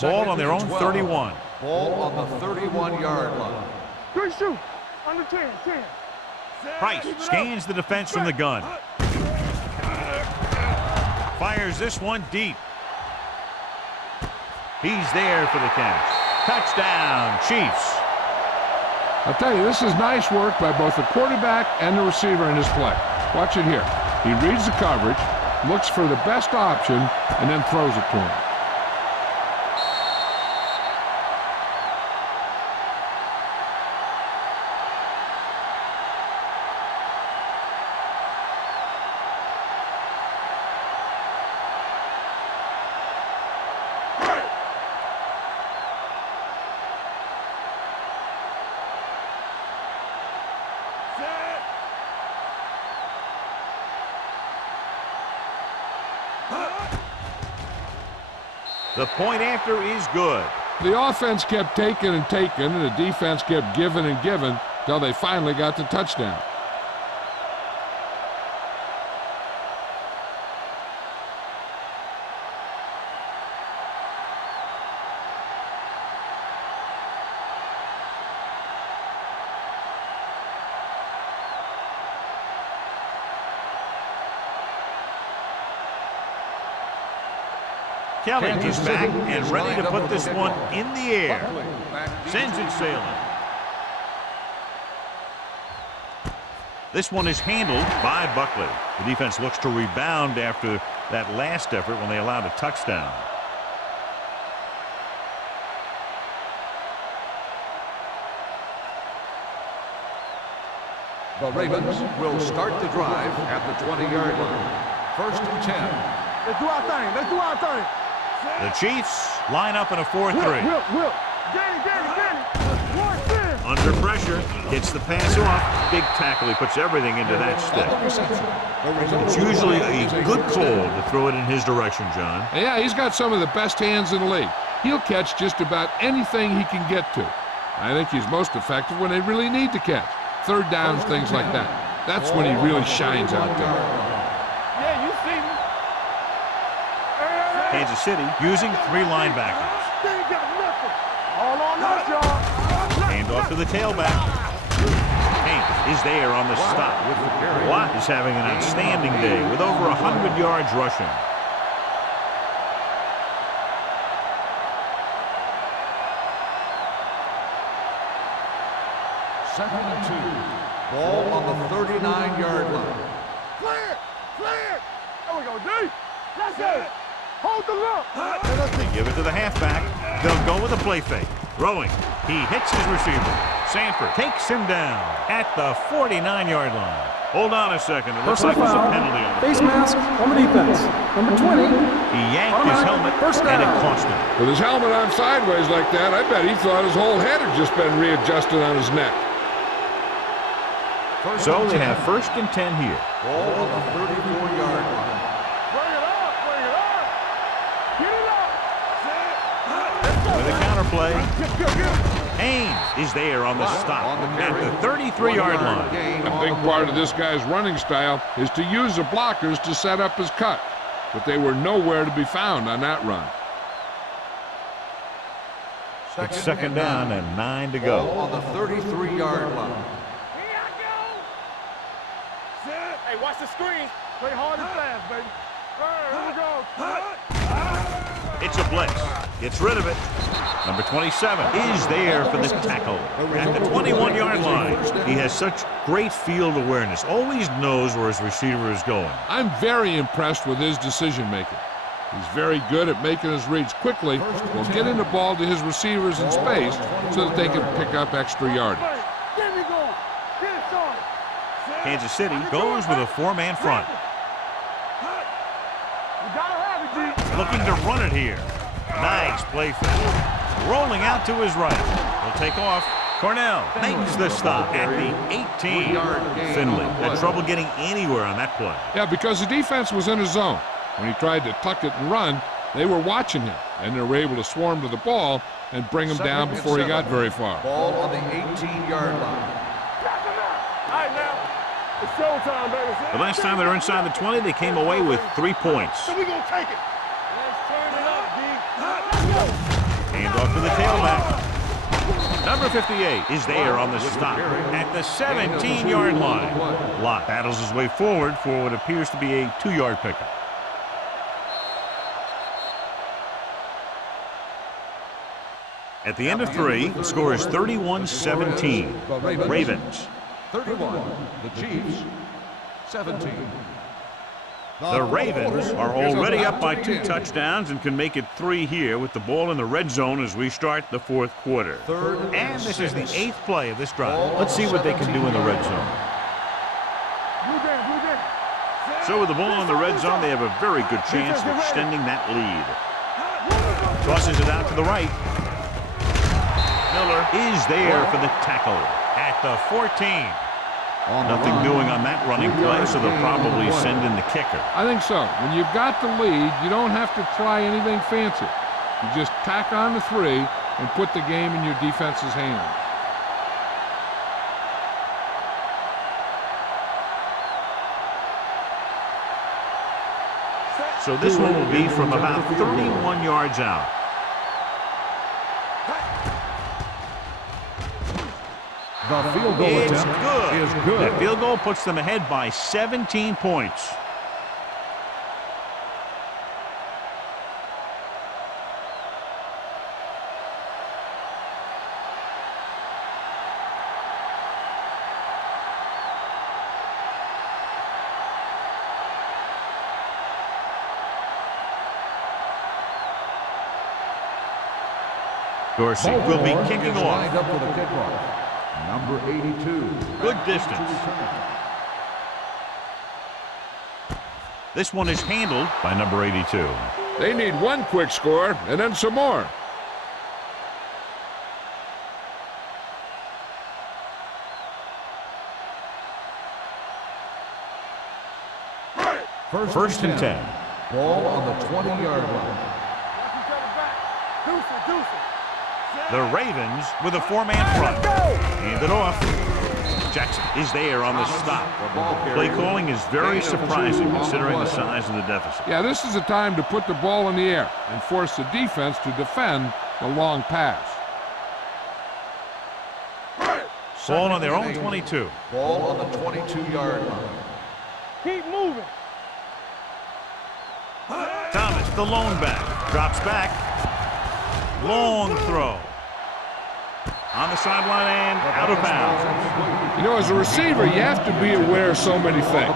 Ball on their own 31. Ball on the 31-yard line. Good shoot. Under 10, 10. Price scans the defense from the gun. Fires this one deep. He's there for the catch. Touchdown, Chiefs. I'll tell you, this is nice work by both the quarterback and the receiver in this play. Watch it here. He reads the coverage, looks for the best option, and then throws it to him. The point after is good. The offense kept taking and taking, and the defense kept giving and giving until they finally got the touchdown. Kelly is back and ready to put this one in the air. Sends it sailing. This one is handled by Buckley. The defense looks to rebound after that last effort when they allowed a touchdown. The Ravens will start the drive at the 20-yard line. First and 10. Let's do our thing. Let's do our thing. The Chiefs line up in a 4-3. Will. Danny. Under pressure, gets the pass off. Big tackle. He puts everything into that stick. It's usually a good call to throw it in his direction, John. Yeah, he's got some of the best hands in the league. He'll catch just about anything he can get to. I think he's most effective when they really need to catch. Third downs, things like that. That's when he really shines out there. Yeah, you see me. Kansas City using 3 linebackers. They ain't got nothing. All on us, y'all. Hand off to the tailback. Haynes is there on the stop. Watt is having an outstanding day with over 100 yards rushing. Second and 2. Ball on the 39-yard line. Clear. There we go, D. That's it. Hold the look. They give it to the halfback. They'll go with a play fake. Throwing. He hits his receiver. Sanford takes him down at the 49-yard line. Hold on a second. It looks like there's a penalty on the Face play. mask on the defense. Number 20. He yanked his helmet, First and it down. cost him. With his helmet on sideways like that, I bet he thought his whole head had just been readjusted on his neck. So they have first and 10 here. Ball on the 34-yard line. Bring it up. Get it up. With a counterplay, Haynes is there on the stop at the 33-yard line. A big part of this guy's running style is to use the blockers to set up his cut, but they were nowhere to be found on that run. It's second down and 9 to Ball go. on the 33-yard line. Here I go. Hey, watch the screen. Play hard and fast, baby. Here we go. It's a blitz. Gets rid of it. Number 27 is there for the tackle at the 21-yard line. He has such great field awareness. Always knows where his receiver is going. I'm very impressed with his decision-making. He's very good at making his reads quickly while getting the ball to his receivers in space so that they can pick up extra yardage. There we go. Get it started. Kansas City goes with a 4-man front. You gotta have it, D. Looking to run it here. Nice play fake. Rolling out to his right. Will take off. Cornell makes the stop at the 18. Finley had trouble getting anywhere on that play. Yeah, because the defense was in his zone. When he tried to tuck it and run, They were watching him, and they were able to swarm to the ball and bring him down before he got very far. Ball on the 18-yard line. All right, now. It's showtime, baby. The last time they were inside the 20, they came away with 3 points. So we gonna take it. Let's turn it up, D. Hand off to the tailback. Number 58 is there on the stop at the 17-yard line. Lott battles his way forward for what appears to be a 2-yard pickup. At the end of 3, the score is 31-17. Ravens. 31. The Chiefs, 17. The Ravens are already up by 2 touchdowns and can make it 3 here with the ball in the red zone as we start the 4th quarter. And this is the 8th play of this drive. Let's see what they can do in the red zone. So with the ball in the red zone, they have a very good chance of extending that lead. Tosses it out to the right. Miller is there for the tackle at the 14. Nothing doing on that running play, so they'll probably send in the kicker. I think so. When you've got the lead, you don't have to try anything fancy. You just tack on the 3 and put the game in your defense's hands. So this one will be from about 31 yards out. The field goal It's attempt good. is good. That field goal puts them ahead by 17 points. Dorsey will be kicking lined off. up for the kickoff. Number 82. Good distance. This one is handled by number 82. They need one quick score and then some more. First and 10. Ball on the 20-yard line. The Ravens with a 4-man front. Hand it off. Jackson is there on the stop. Play calling is very surprising considering the size of the deficit. Yeah, this is the time to put the ball in the air and force the defense to defend the long pass. Ball on their own 22. Ball on the 22-yard line. Keep moving. Thomas, the lone back, drops back. Long throw. On the sideline and out of bounds. You know, as a receiver, you have to be aware of so many things.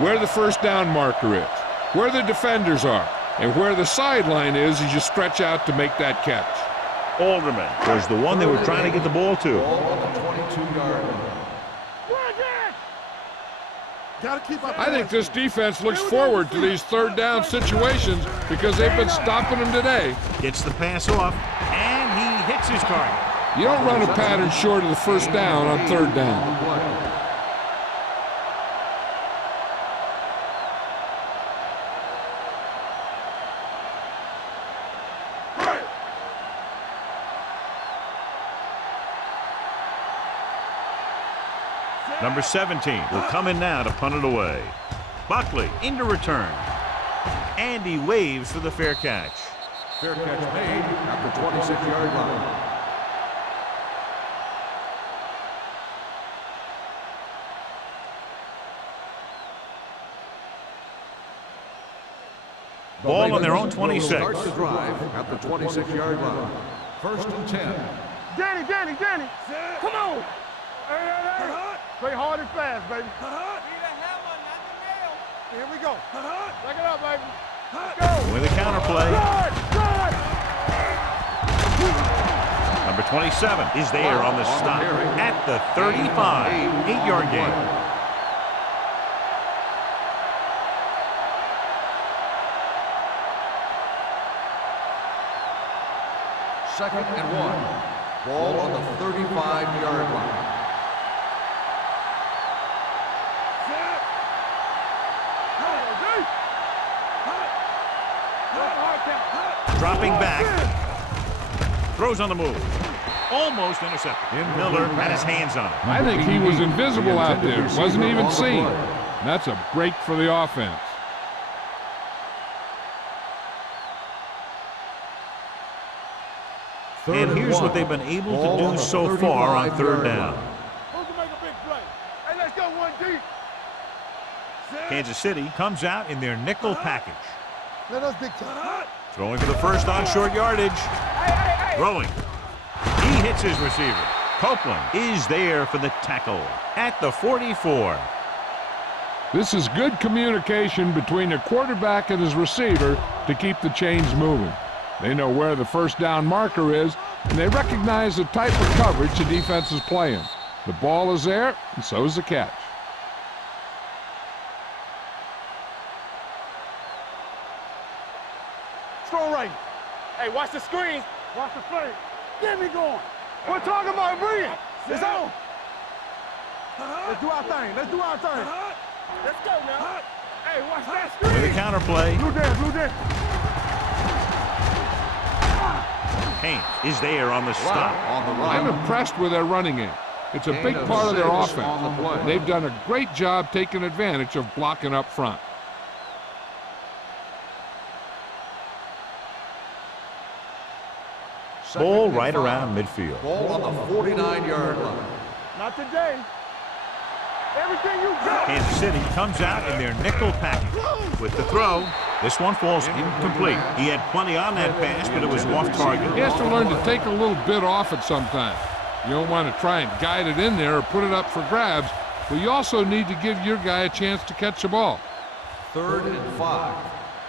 Where the first down marker is, where the defenders are, and where the sideline is as you stretch out to make that catch. Alderman was the one they were trying to get the ball to. Ball on the 22-yard line. I think this defense looks forward to these third down situations because they've been stopping them today. Gets the pass off, and he hits his target. You don't run a pattern short of the first down on third down. Number 17 will come in now to punt it away. Buckley into return. And he waves for the fair catch. Fair catch made at the 26-yard line. Ball on their own 26. Starts the drive at the 26-yard line. First and 10. Danny. Come on. Play hard and fast, baby. Here we go. Back it up, baby. Let's go. With a counter play. Good. Number 27 is there on the stop at the 35. 8-yard gain. Second and 1. Ball on the 35-yard line. dropping back. Throws on the move. Almost intercepted. Miller had his hands on it. I think he was invisible out there. Wasn't even seen. And that's a break for the offense. And here's what they've been able to do so far on third down. Who's gonna make a big play? Hey, let's go one deep. Kansas City comes out in their nickel package. Let us big time. Throwing for the first on short yardage. Throwing. He hits his receiver. Copeland is there for the tackle at the 44. This is good communication between the quarterback and his receiver to keep the chains moving. They know where the first down marker is, and they recognize the type of coverage the defense is playing. The ball is there, and so is the catch. Strong right. Hey, watch the screen. Watch the play. Get me going. We're talking about breathing. It's on. Let's do our thing. Let's do our thing. Let's go now. Hey, watch that screen. With a counter play. Blue there, blue there. Haynes is there on the stop. I'm impressed with their running game. It's a big part of their offense. They've done a great job taking advantage of blocking up front. Ball right around midfield. Ball on the 49-yard line. Not today. Everything you got. Kansas City comes out in their nickel package. With the throw, this one falls incomplete. He had plenty on that pass, but it was off target. He has to learn to take a little bit off it sometimes. You don't want to try and guide it in there or put it up for grabs, but you also need to give your guy a chance to catch the ball. 3rd and 5.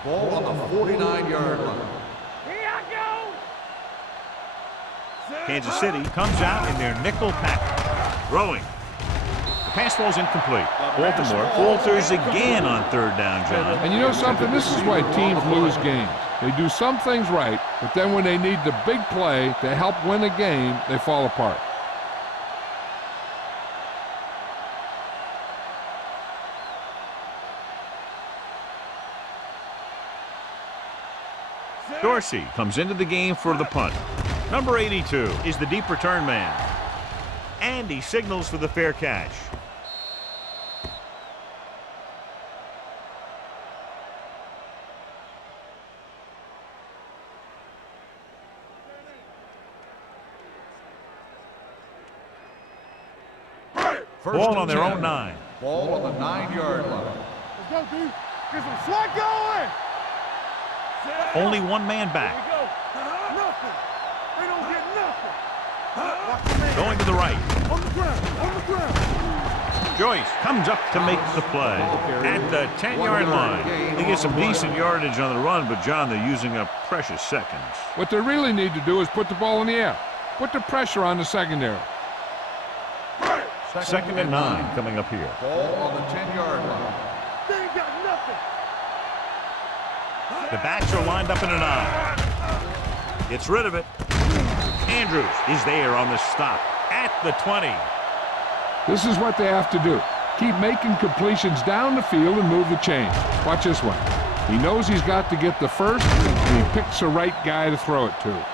Ball on the 49-yard line. Here I go. Kansas City comes out in their nickel package. Throwing. The pass falls incomplete. Baltimore falters again on third down, John. And you know something? This is why teams lose games. They do some things right, but then when they need the big play to help win a game, they fall apart. Dorsey comes into the game for the punt. Number 82 is the deep return man. And he signals for the fair catch. Ball on their own 9. Ball on the 9-yard line. Let's go, D. Get some slack going. Only one man back. Here we go. Nothing. They don't get nothing. Watch the man. Going to the right. On the ground. On the ground. Joyce comes up to make the play at the 10-yard line. They get some decent yardage on the run, but, John, they're using up precious seconds. What they really need to do is put the ball in the air. Put the pressure on the secondary. 2nd and 9 coming up here. Ball on the 10-yard line. They ain't got nothing. The backs are lined up in a 9. Gets rid of it. Andrews is there on the stop at the 20. This is what they have to do. Keep making completions down the field and move the chain. Watch this one. He knows he's got to get the first, and he picks the right guy to throw it to.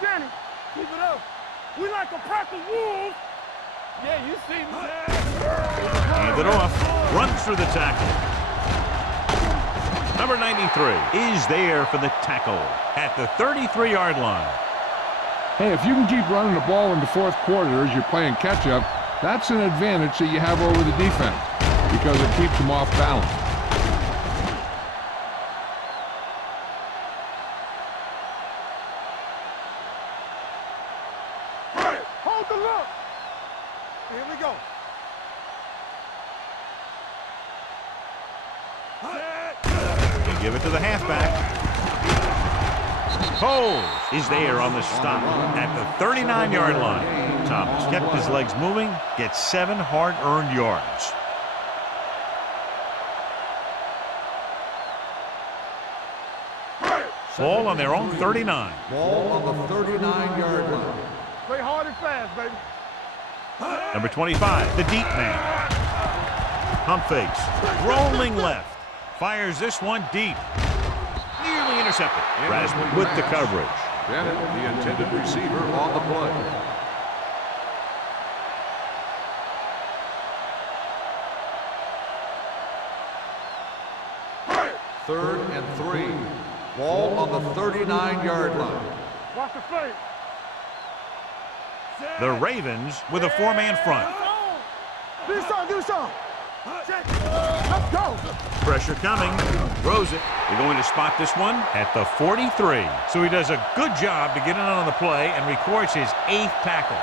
Danny, keep it up. We like a pack of wolves. Yeah, you see me. Hand it off. Runs through the tackle. Number 93 is there for the tackle at the 33-yard line. Hey, if you can keep running the ball in the fourth quarter as you're playing catch-up, that's an advantage that you have over the defense because it keeps them off balance. Hold the look. Here we go. They give it to the halfback. Coles is there on the stop at the 39-yard line. Thomas kept his legs moving, gets 7 hard-earned yards. Ball on their own 39. Ball on the 39-yard line. Play hard and fast, baby. Number 25, the deep man. Pump fakes, rolling left. Fires this one deep. Nearly intercepted. Rasmussen with the coverage. Bennett, the intended receiver, on the play. Third and 3. Ball on the 39-yard line. Watch the fake. The Ravens with a four-man front. Do something. Check. Let's go. Pressure coming. Throws it. They're going to spot this one at the 43. So he does a good job to get in on the play and records his 8th tackle.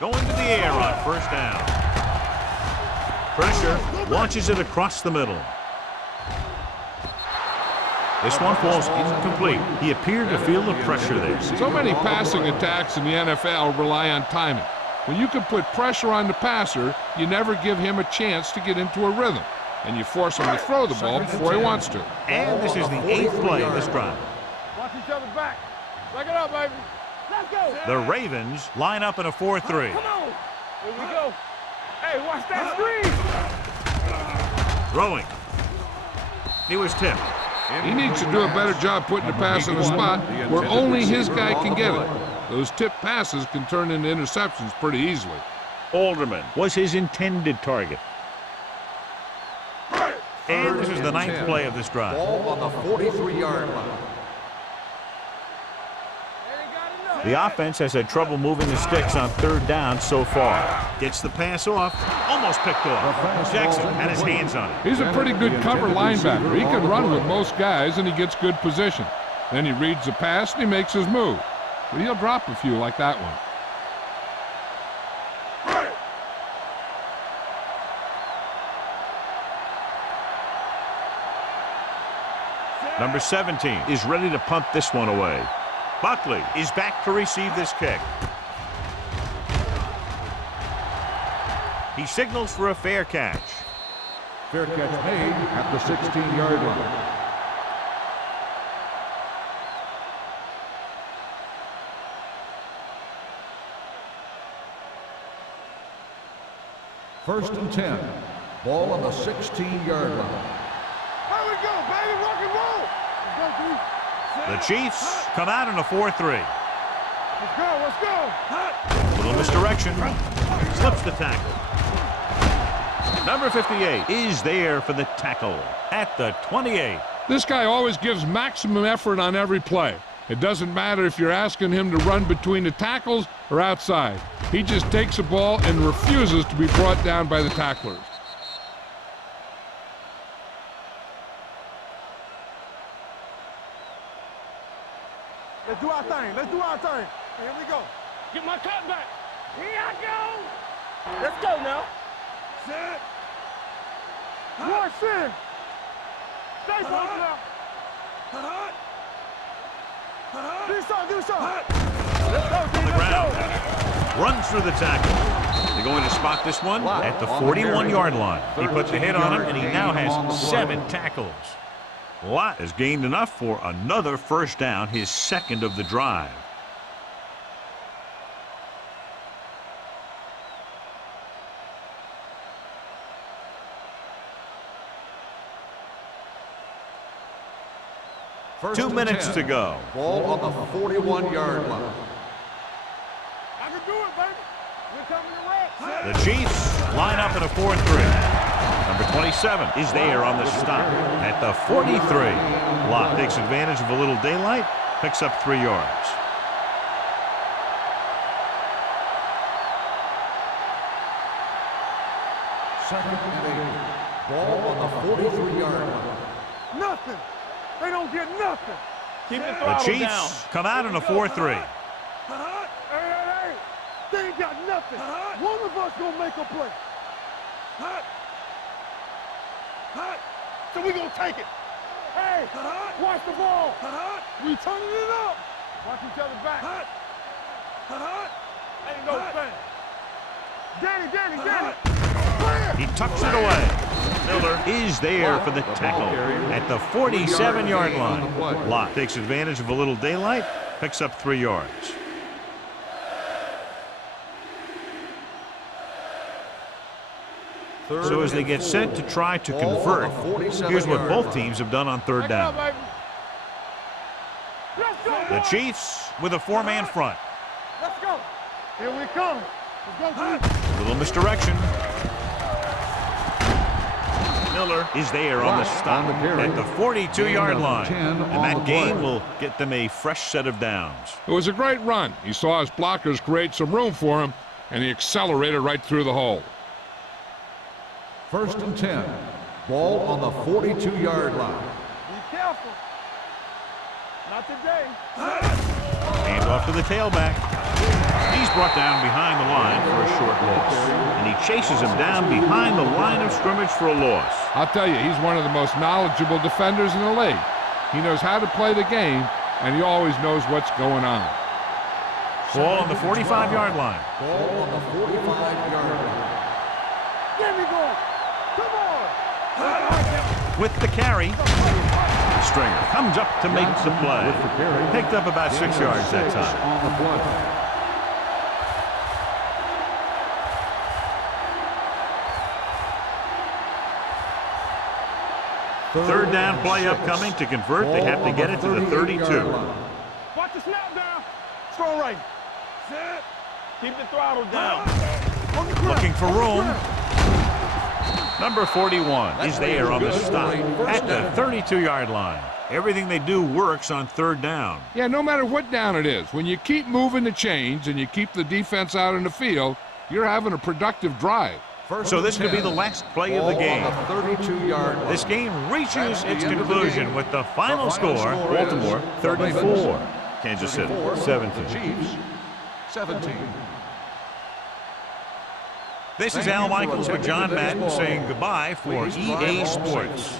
Going to the air on first down. Pressure, launches it across the middle. This one falls incomplete. He appeared to feel the pressure there. So many passing attacks in the NFL rely on timing. When you can put pressure on the passer, you never give him a chance to get into a rhythm, and you force him to throw the ball before he wants to. And this is the 8th play of this drive. Watch each other's back. Back it up, baby. Let's go. The Ravens line up in a 4-3. Come on. Here we go. Hey, watch that screen. Throwing. He was tipped. He needs to do a better job putting the pass in a spot where only his guy can get it. Those tipped passes can turn into interceptions pretty easily. Alderman was his intended target. And this is the 9th play of this drive. Ball on the 43-yard line. The offense has had trouble moving the sticks on 3rd down so far. Gets the pass off, almost picked off. Jackson had his hands on it. He's a pretty good cover linebacker. He can run with most guys, and he gets good position. Then he reads the pass, and he makes his move. But he'll drop a few like that one. Number 17 is ready to punt this one away. Buckley is back to receive this kick. He signals for a fair catch. Fair catch made at the 16-yard line. First and 10. Ball on the 16-yard line. Here we go, baby. Rock and roll. Let's go, The Chiefs come out in a 4-3. Let's go. Little misdirection. Slips the tackle. Number 58 is there for the tackle at the 28. This guy always gives maximum effort on every play. It doesn't matter if you're asking him to run between the tackles or outside. He just takes the ball and refuses to be brought down by the tacklers. Let's do our thing. Here we go. Get my cut back. Here I go. Let's go now. Set. One sit. Stay close now. Do something. Let's go, On the ground. Runs through the tackle. They're going to spot this one at the 41-yard line. He put the hit on him, and he now has 7 tackles. Lott has gained enough for another first down, his 2nd of the drive. First 2 and minutes 10. to go. Ball on the 41-yard line. I can do it, baby. We're coming to rest. The Chiefs line up in a 4-3. Number 27 is there on the stop at the 43. Lott takes advantage of a little daylight, picks up 3 yards. Second and 8. Ball on the 43-yard line. Nothing. They don't get nothing. Keep the The throttle down. Chiefs come out in a 4-3. Hey. They ain't got nothing. One of us gonna make a play. So we gonna take it. Hey, watch the ball. We turning it up. Watch each other back. Ain't no thing. Danny. He tucks it away. Miller is there for the tackle at the 47-yard line. Lott takes advantage of a little daylight, picks up 3 yards. So as they get set to try to convert, here's what both teams have done on third down. The Chiefs with a 4-man front. Let's go. Here we come. Let's go, Chiefs. Little misdirection. Miller is there on the stop at the 42-yard line. And that gain will get them a fresh set of downs. It was a great run. He saw his blockers create some room for him, and he accelerated right through the hole. 1st and 10. Ball on the 42-yard line. Be careful. Not today. Hand off to the tailback. He's brought down behind the line for a short loss. And he chases him down behind the line of scrimmage for a loss. I'll tell you, he's one of the most knowledgeable defenders in the league. He knows how to play the game, and he always knows what's going on. Ball on the 45-yard line. Ball on the 45-yard line. Get me going. Come on. With the carry, Stringer comes up to make the play. Picked up about 6 yards that time. On the play. Third down play upcoming. To convert, they have to get it to the 32. Watch the snap down. Strong right. Set. Keep the throttle down. Looking for room. Number 41 is there on the stop at the 32-yard line. Everything they do works on third down. Yeah, no matter what down it is, when you keep moving the chains and you keep the defense out in the field, you're having a productive drive. So this could be the last play of the game. 32-yard line. This game reaches its conclusion with the final score, Baltimore 34, Kansas City 17. Chiefs 17. This is Al Michaels with John Madden saying goodbye for EA Sports.